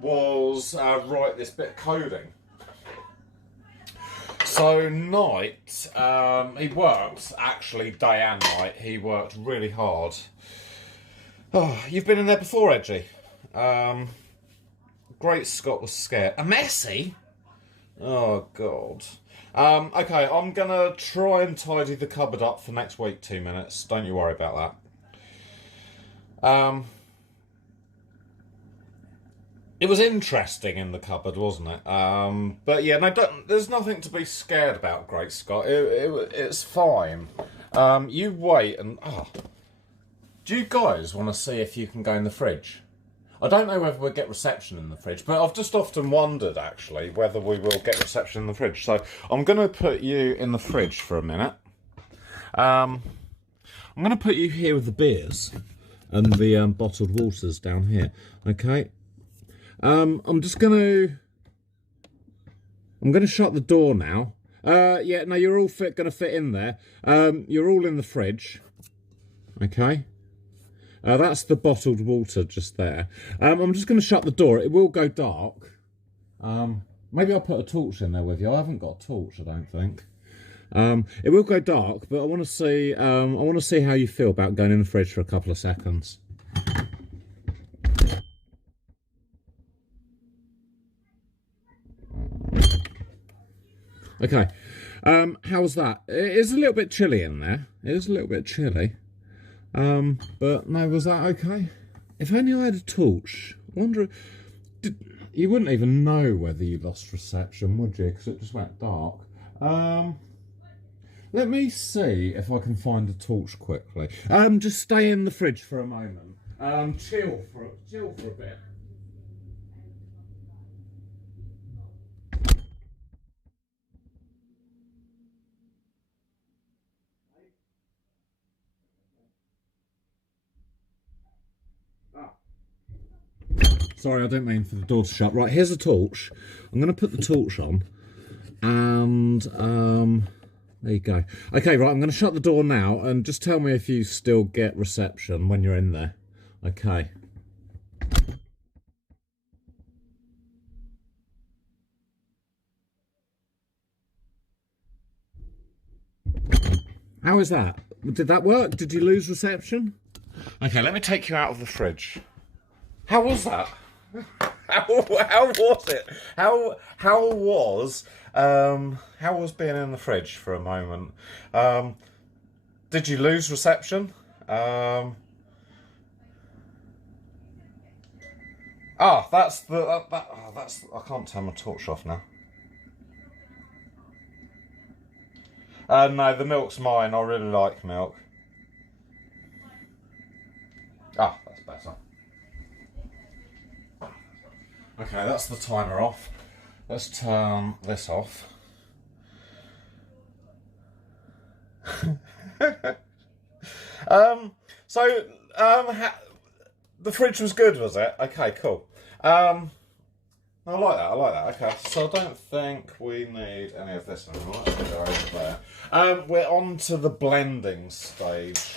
was write this bit of coding. So Knight, he worked actually day and night. He worked really hard. Oh, you've been in there before, Edgy. Great Scott was scared. A Messi? Oh, God. Okay, I'm going to try and tidy the cupboard up for next week, 2 minutes. Don't you worry about that. It was interesting in the cupboard, wasn't it? But yeah, no, there's nothing to be scared about, Great Scott. It's fine. You wait and... Do you guys want to see if you can go in the fridge? I don't know whether we'll get reception in the fridge, but I've just often wondered, actually, whether we will get reception in the fridge. So I'm going to put you in the fridge for a minute. I'm going to put you here with the beers and the bottled waters down here. Okay. I'm going to shut the door now. Yeah, no, you're all going to fit in there. You're all in the fridge. Okay. That's the bottled water just there. I'm just going to shut the door. It will go dark. Maybe I'll put a torch in there with you. I haven't got a torch, I don't think. It will go dark, but I want to see. I want to see how you feel about going in the fridge for a couple of seconds. Okay. How's that? It is a little bit chilly in there. It is a little bit chilly. But no, was that okay? If only I had a torch. I wonder... you wouldn't even know whether you lost reception, would you? Because it just went dark. Let me see if I can find a torch quickly. Just stay in the fridge for a moment. Chill for a bit. Sorry, I don't mean for the door to shut. Right, here's a torch. I'm going to put the torch on. And, there you go. Okay, right, I'm going to shut the door now. And just tell me if you still get reception when you're in there. Okay. How is that? Did that work? Did you lose reception? Okay, let me take you out of the fridge. How was that? How was it? How was being in the fridge for a moment? Did you lose reception? That's I can't turn my torch off now. No, the milk's mine. I really like milk. That's better. Okay, that's the timer off. Let's turn this off. The fridge was good, was it? Okay, cool. No, I like that, I like that. Okay, so I don't think we need any of this anymore. Let's go over there. We're on to the blending stage.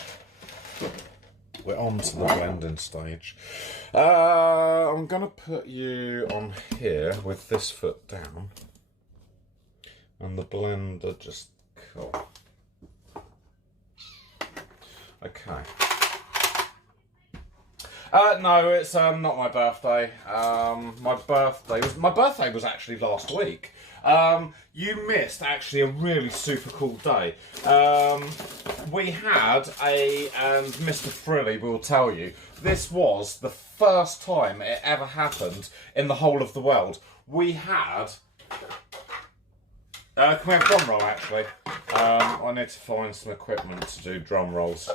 We're on to the blending stage. I'm going to put you on here with this foot down. And the blender just... Cool. Okay. No, it's not my birthday. My birthday was actually last week. You missed actually a really super cool day. We had and Mr. Frilly will tell you, this was the first time it ever happened in the whole of the world. We had... can we have drum roll actually? I need to find some equipment to do drum rolls.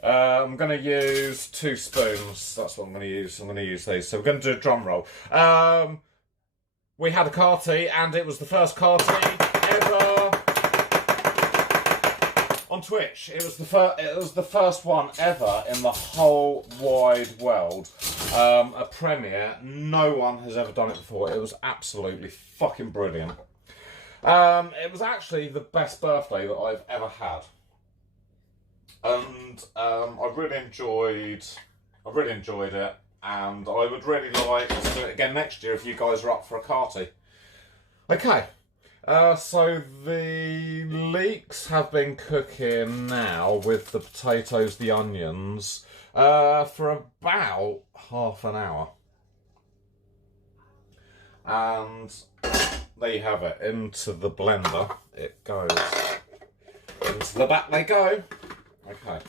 I'm going to use 2 spoons. That's what I'm going to use. I'm going to use these. So we're going to do a drum roll. We had a carty, and it was the first carty ever on Twitch. It was the first one ever in the whole wide world. A premiere. No one has ever done it before. It was absolutely fucking brilliant. It was actually the best birthday that I've ever had. And I really enjoyed it, and I would really like to do it again next year if you guys are up for a carty. Okay, so the leeks have been cooking now with the potatoes, the onions, for about half an hour. And there you have it, into the blender it goes. Into the back they go. Okay,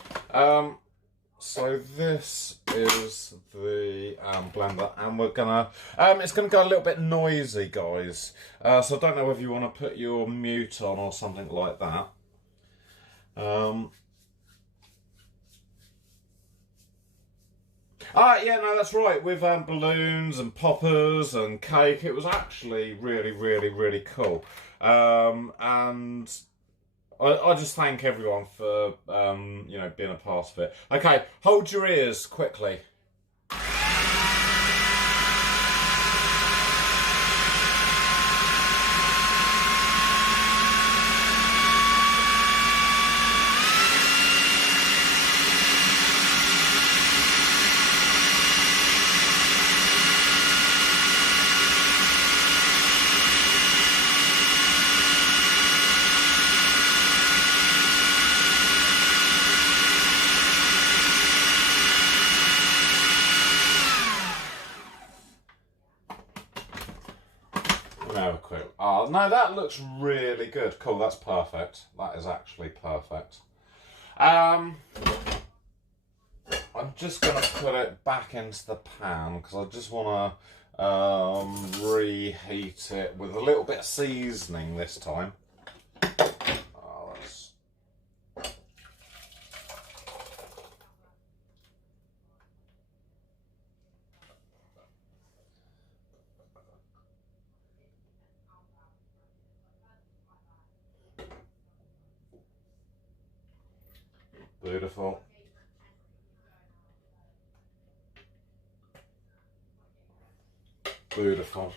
so this is the blender, and we're gonna, it's gonna go a little bit noisy, guys, so I don't know if you want to put your mute on or something like that. Yeah, no, that's right, with balloons and poppers and cake, it was actually really, really, really cool, and I just thank everyone for, you know, being a part of it. Okay, hold your ears quickly. Oh, no, that looks really good. Cool, that's perfect. That is actually perfect. I'm just going to put it back into the pan because I just want to reheat it with a little bit of seasoning this time. Oh, that's... Beautiful. Beautiful.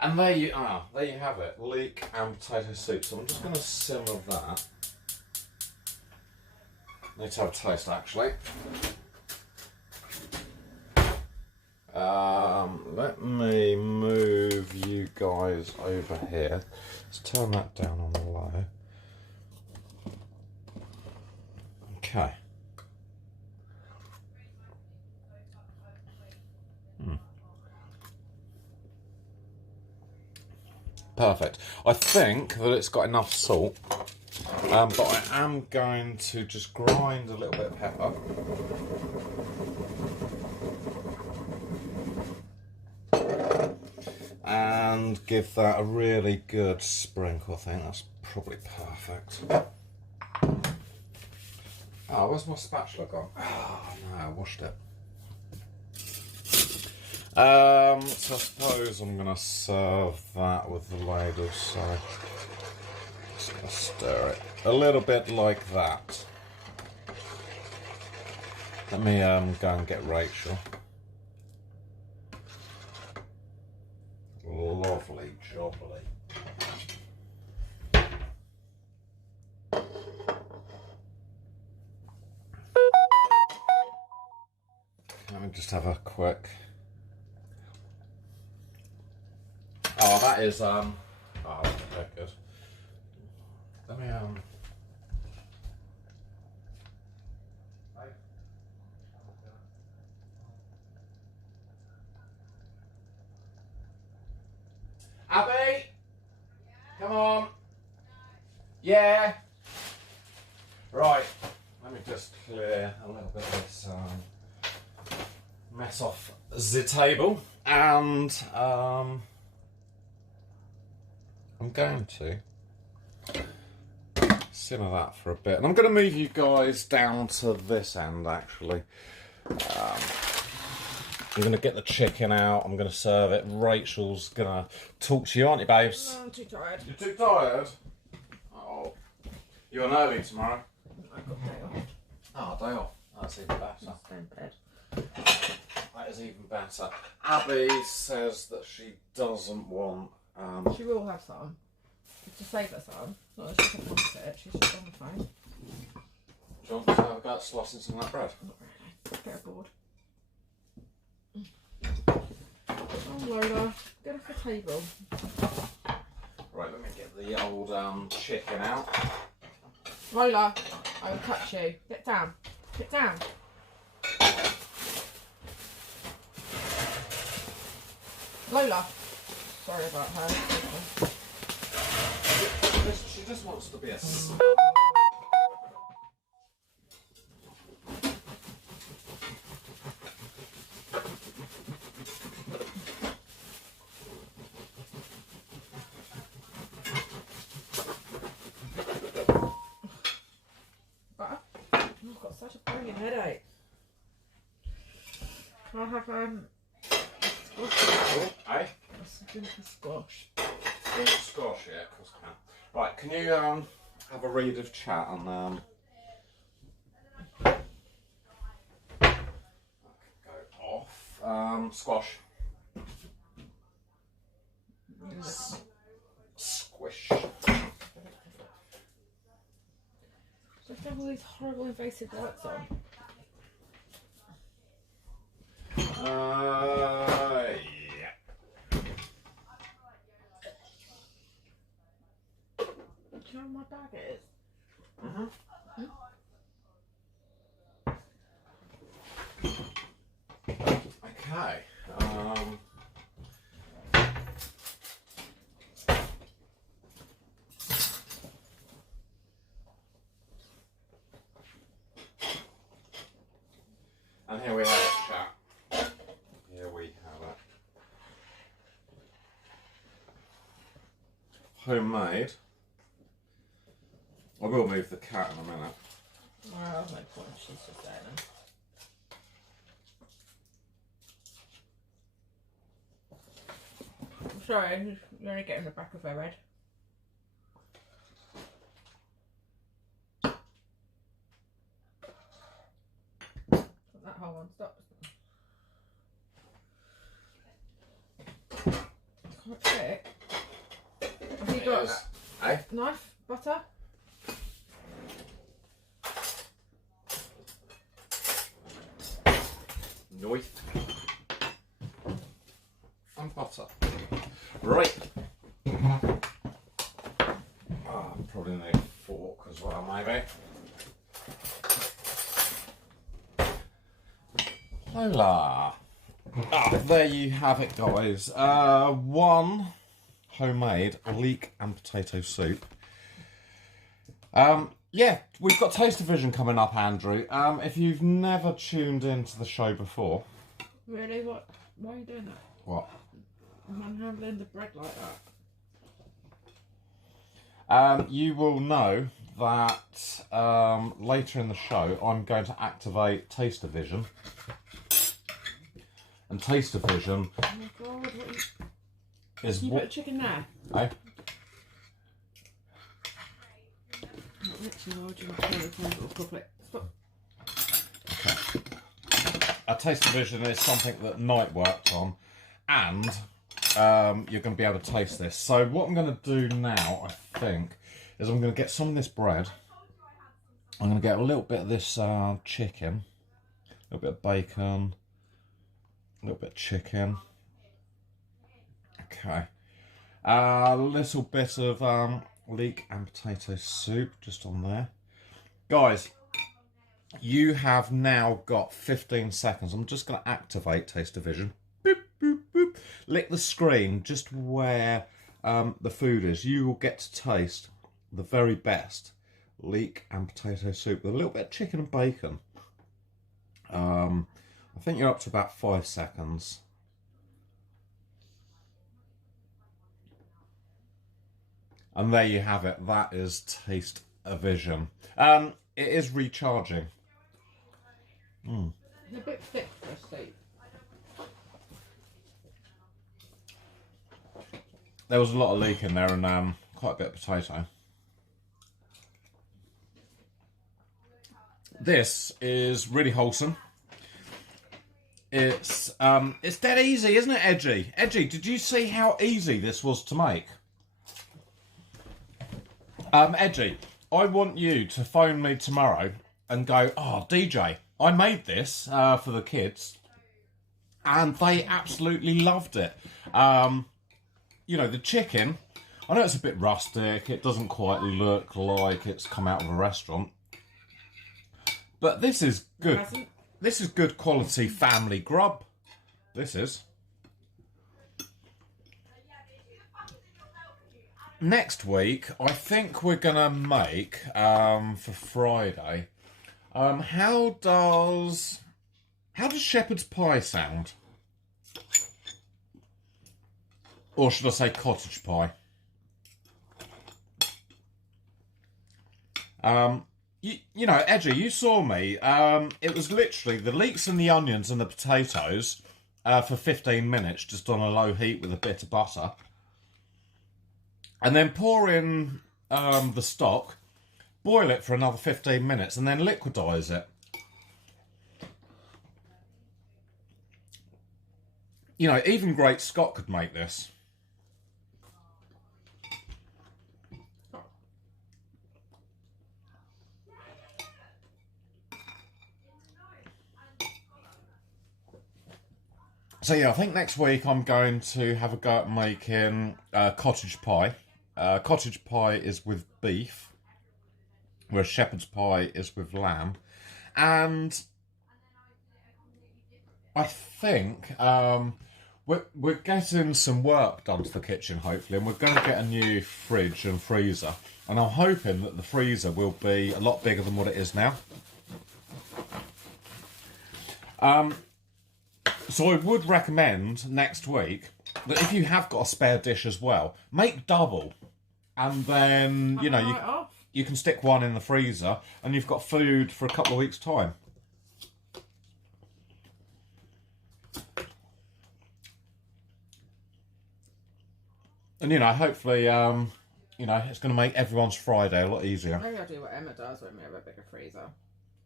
And there you are. There you have it. Leek and potato soup. So I'm just going to simmer that. Need to have a taste, actually. Let me move you guys over here. Let's turn that down on the low. Okay. Perfect. I think that it's got enough salt, but I am going to just grind a little bit of pepper. And give that a really good sprinkle. I think that's probably perfect. Oh, where's my spatula gone? Oh no, I washed it. So I suppose I'm going to serve that with the ladle, so just going to stir it a little bit like that. Let me go and get Rachel. Lovely jubbly. Let me just have a quick. Oh, that is oh, that's very good. Let me Abby, come on. Yeah. Right. Let me just clear a little bit of this mess off the table, and I'm going to simmer that for a bit, and I'm going to move you guys down to this end actually. I'm going to get the chicken out, I'm going to serve it. Rachel's going to talk to you, aren't you, babes? No, I'm too tired. You're too tired? Oh. You're on early tomorrow? I've got day off. Oh, day off. That's even better. I'll stay in bed. That is even better. Abby says that she doesn't want... She will have some. To save her some. Not that she can want it, she's just on the phone. Do you want to have a go at slicing some of that bread? Not really. Get her bored. Oh, Lola, get off the table. Right, let me get the old chicken out. Lola, I will touch you. Get down. Get down. Lola. Sorry about her. She just wants to be a... I've got such a banging headache. Can I have squash? Eh? Squash. Squash, yeah, of course I can. Right, can you have a read of chat and I can go off. Squash. Squish. Just have all these horrible invasive lights on. Yeah. Do you know where my bag is? Okay. And here we have it, chat. Here we have it. Homemade. I will move the cat in a minute. Well, no point, she's just there then. I'm sorry, you're only getting the back of her head. That whole one stops. Quite thick. Have you got Eh? knife, butter? Knife. And butter. Right. Probably need a fork as well, maybe. Lola. There you have it, guys. One homemade leek and potato soup. Yeah, we've got Taste Division coming up, Andrew. If you've never tuned into the show before... Really? What? Why are you doing that? What? Manhandling the bread like that? You will know that later in the show I'm going to activate Taste Division. And Taste Division oh my god, what is you what... put a chicken there? Eh? Not literally, why would you not turn the table properly? Stop. Okay. a taste division is something that Night worked on, and you're going to be able to taste this. So what I'm going to do now, I think, is I'm going to get some of this bread. I'm going to get a little bit of this chicken, a little bit of bacon, a little bit of chicken. Okay. A little bit of leek and potato soup just on there. Guys, you have now got 15 seconds. I'm just going to activate Taste Division. Boop, boop, boop. Lick the screen just where the food is. You will get to taste the very best leek and potato soup with a little bit of chicken and bacon. I think you're up to about 5 seconds. And there you have it. That is Taste Division. It is recharging. It's a bit thick for a soup. There was a lot of leek in there and quite a bit of potato. This is really wholesome. It's dead easy, isn't it, Edgy? Edgy, did you see how easy this was to make? Edgy, I want you to phone me tomorrow and go, oh, DJ, I made this for the kids and they absolutely loved it. You know, the chicken, I know it's a bit rustic, it doesn't quite look like it's come out of a restaurant, but this is good. This is good quality family grub. This is. Next week, I think we're gonna make for Friday. How does shepherd's pie sound? Or should I say cottage pie? You know, Edgy, you saw me. It was literally the leeks and the onions and the potatoes for 15 minutes, just on a low heat with a bit of butter. And then pour in the stock, boil it for another 15 minutes, and then liquidize it. You know, even Great Scott could make this. So yeah, I think next week I'm going to have a go at making cottage pie. Cottage pie is with beef, whereas shepherd's pie is with lamb. And I think we're getting some work done to the kitchen, hopefully, and we're going to get a new fridge and freezer. And I'm hoping that the freezer will be a lot bigger than what it is now. So I would recommend next week that if you have got a spare dish as well, make double. And then, you know, you can stick one in the freezer and you've got food for a couple of weeks' time. And, you know, hopefully, you know, it's going to make everyone's Friday a lot easier. Maybe I'll do what Emma does when we have a bigger freezer.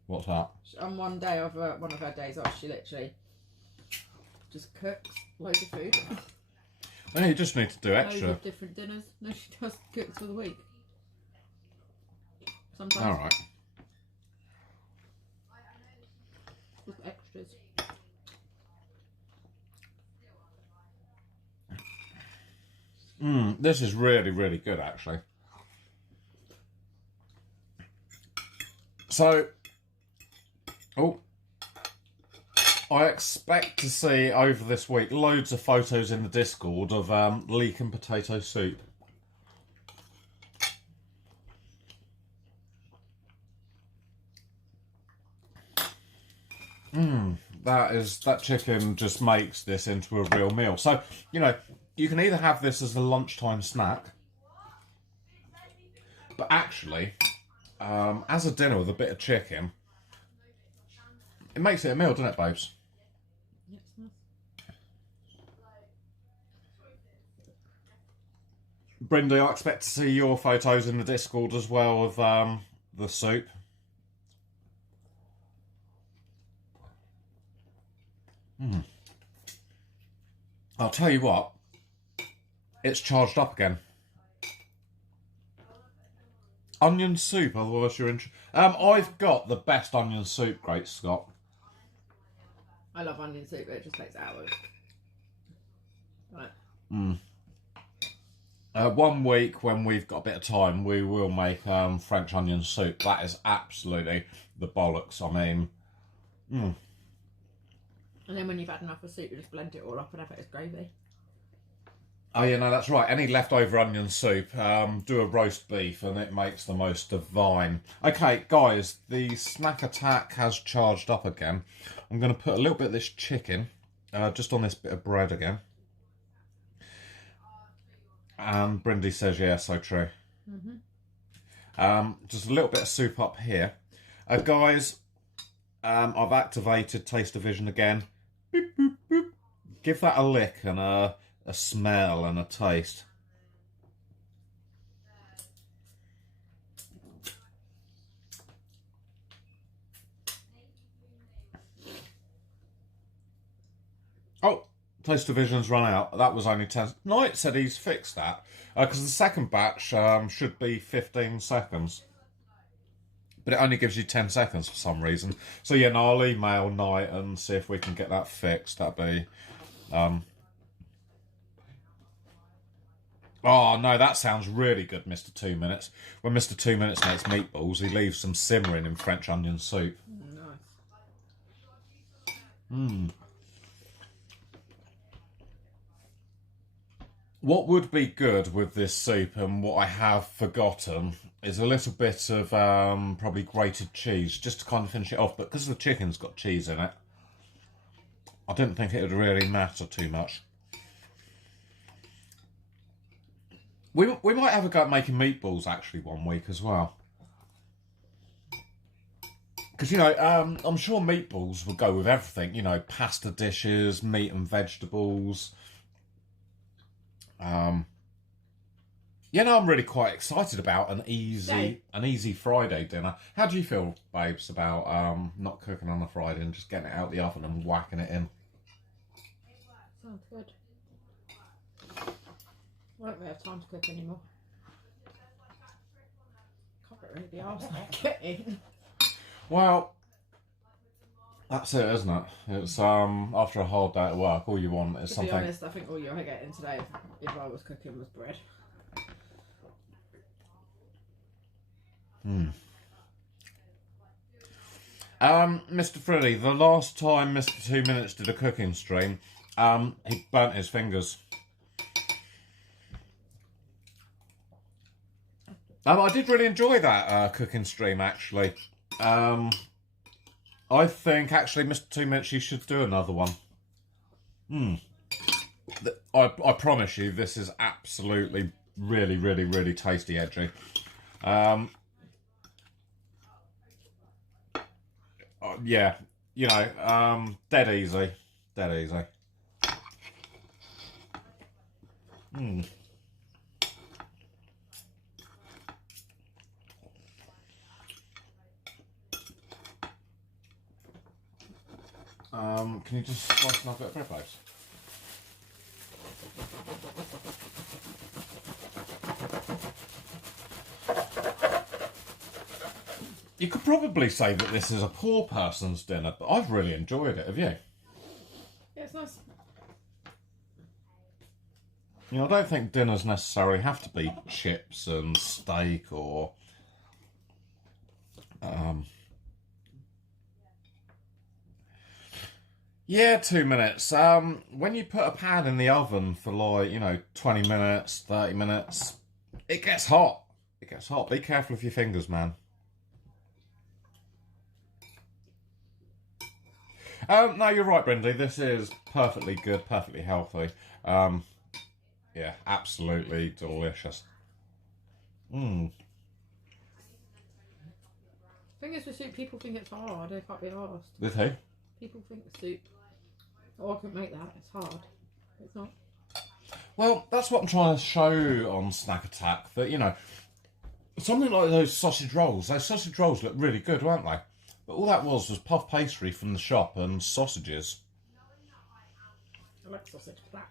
What's that? On one day of one of her days off, she literally just cooks loads of food. Oh, you just need to do extra. Loads of different dinners. No, she does cooks for the week. Sometimes. All right. With extras. This is really, really good, actually. So, I expect to see over this week loads of photos in the Discord of leek and potato soup. That chicken just makes this into a real meal. So, you know, you can either have this as a lunchtime snack, but actually, as a dinner with a bit of chicken, it makes it a meal, doesn't it, babes? Yes, nice. Brenda, I expect to see your photos in the Discord as well of the soup. I'll tell you what, it's charged up again. Onion soup, otherwise you're interested. I've got the best onion soup, Great Scott. I love onion soup, but it just takes hours. Right. 1 week when we've got a bit of time, we will make French onion soup. That is absolutely the bollocks. I mean, And then when you've had enough of soup, you just blend it all up and have it as gravy. oh yeah, no, that's right. Any leftover onion soup, do a roast beef and it makes the most divine. Okay, guys, the snack attack has charged up again. I'm going to put a little bit of this chicken just on this bit of bread again. And Brindy says, yeah, so true. Just a little bit of soup up here. Guys, I've activated Taste-O-Vision again. Boop, boop, boop. Give that a lick and a smell and a taste. Oh, Taste-O-Vision's run out. That was only 10. Knight said he's fixed that. Because the second batch should be 15 seconds. But it only gives you 10 seconds for some reason. So yeah, no, I'll email Knight and see if we can get that fixed. That'd be... Oh, no, that sounds really good, Mr. 2 Minutes. When Mr. 2 Minutes makes meatballs, he leaves some simmering in French onion soup. Nice. What would be good with this soup, and what I have forgotten, is a little bit of probably grated cheese, just to kind of finish it off. But because the chicken's got cheese in it, I didn't think it would really matter too much. We might have a go at making meatballs, actually, 1 week as well. Because, you know, I'm sure meatballs would go with everything. You know, pasta dishes, meat and vegetables... you know, I'm really quite excited about an easy Friday dinner. How do you feel, babes, about not cooking on a Friday and just getting it out the oven and whacking it in? Sounds good. I don't really have time to cook anymore. Can't really be arsed like getting. Well, that's it, isn't it? It's after a hard day at work, all you want is something. To be honest, I think all you're getting today, if I was cooking, was bread. Mr. Freddy, the last time Mr. 2 Minutes did a cooking stream, he burnt his fingers. I did really enjoy that cooking stream, actually. I think, actually, Mr. 2 Minutes, you should do another one. I promise you, this is absolutely really, really, really tasty, edgy. Yeah, you know, dead easy. Dead easy. Can you just slice another bit of bread, babes? You could probably say that this is a poor person's dinner, but I've really enjoyed it, have you? Yeah, it's nice. You know, I don't think dinners necessarily have to be chips and steak or... Yeah, 2 minutes. When you put a pan in the oven for like, you know, 20 minutes, 30 minutes, it gets hot. It gets hot. Be careful of your fingers, man. No, you're right, Brindy. This is perfectly good, perfectly healthy. Yeah, absolutely delicious. Thing is with soup, people think it's hard. They can't be arsed. With who? People think soup. Oh, I couldn't make that. It's hard. It's not. Well, that's what I'm trying to show on Snack Attack. That, you know, something like those sausage rolls. Those sausage rolls look really good, weren't they? But all that was puff pastry from the shop and sausages. I like sausage flat.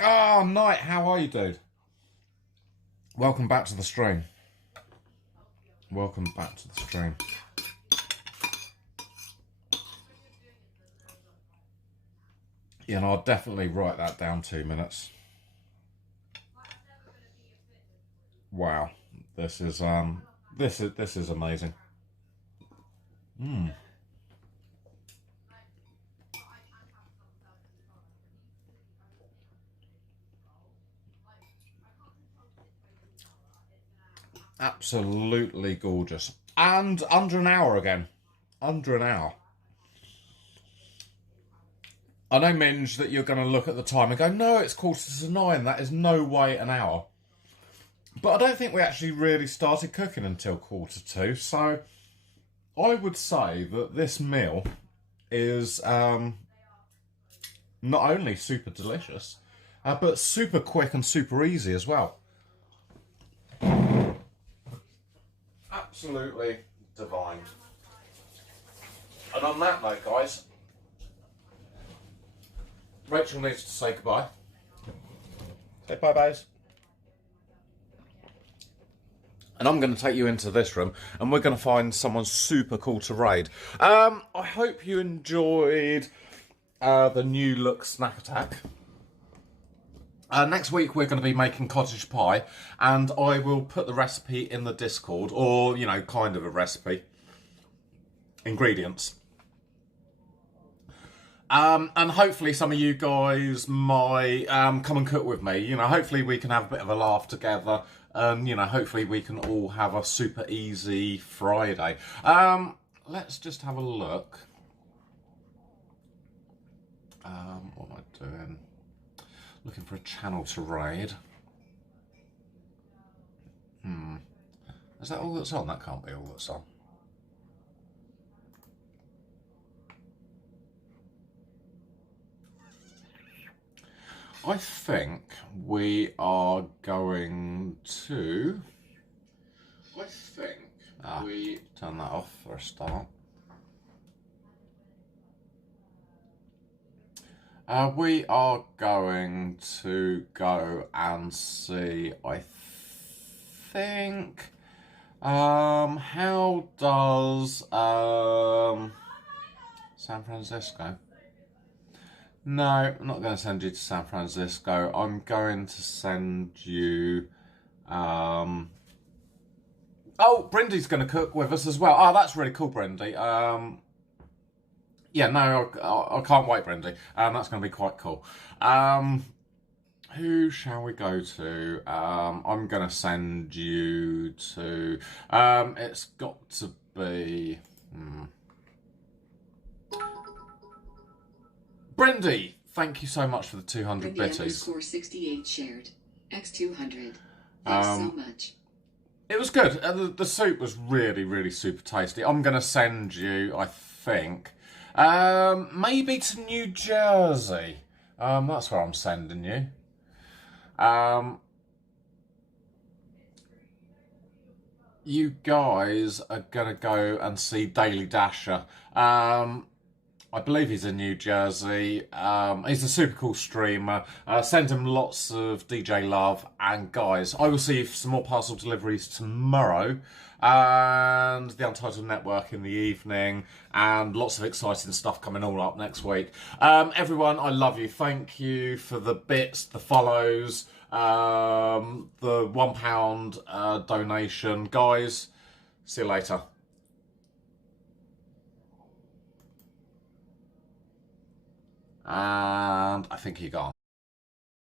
Oh, Knight, how are you, dude? Welcome back to the stream. Welcome back to the stream. Yeah, and I'll definitely write that down 2 minutes. Wow, this is amazing. Absolutely gorgeous. And under an hour again. Under an hour. I know, Minge, that you're going to look at the time and go, no, it's 9:45. That is no way an hour. But I don't think we actually really started cooking until 2:45. So I would say that this meal is not only super delicious, but super quick and super easy as well. Absolutely divine. And on that note, guys, Rachel needs to say goodbye. Say bye, guys. And I'm going to take you into this room, and we're going to find someone super cool to raid. I hope you enjoyed the new look snack attack. Next week we're going to be making cottage pie, and I will put the recipe in the Discord, or, you know, kind of a recipe. Ingredients. And hopefully some of you guys might come and cook with me. You know, hopefully we can have a bit of a laugh together. You know, hopefully we can all have a super easy Friday. Let's just have a look. What am I doing? Looking for a channel to raid. Is that all that's on? That can't be all that's on. I think we are going to... turn that off for a start. We are going to go and see, I think, how does San Francisco? No, I'm not going to send you to San Francisco. I'm going to send you... Oh, Brindy's going to cook with us as well. Oh, that's really cool, Brindy. Yeah, no, I can't wait, Brindy. That's going to be quite cool. Who shall we go to? I'm going to send you to... it's got to be... Brindy, thank you so much for the 200 bitties. Score 68 shared. X200. Thanks so much. It was good. The soup was really, really super tasty. I'm going to send you, I think, maybe to New Jersey. That's where I'm sending you. You guys are going to go and see Daily Dasher. I believe he's in New Jersey. He's a super cool streamer. Send him lots of DJ love. And guys, I will see you for some more parcel deliveries tomorrow. And the Untitled Network in the evening. And lots of exciting stuff coming all up next week. Everyone, I love you. Thank you for the bits, the follows, the £1 donation. Guys, see you later. And I think he gone.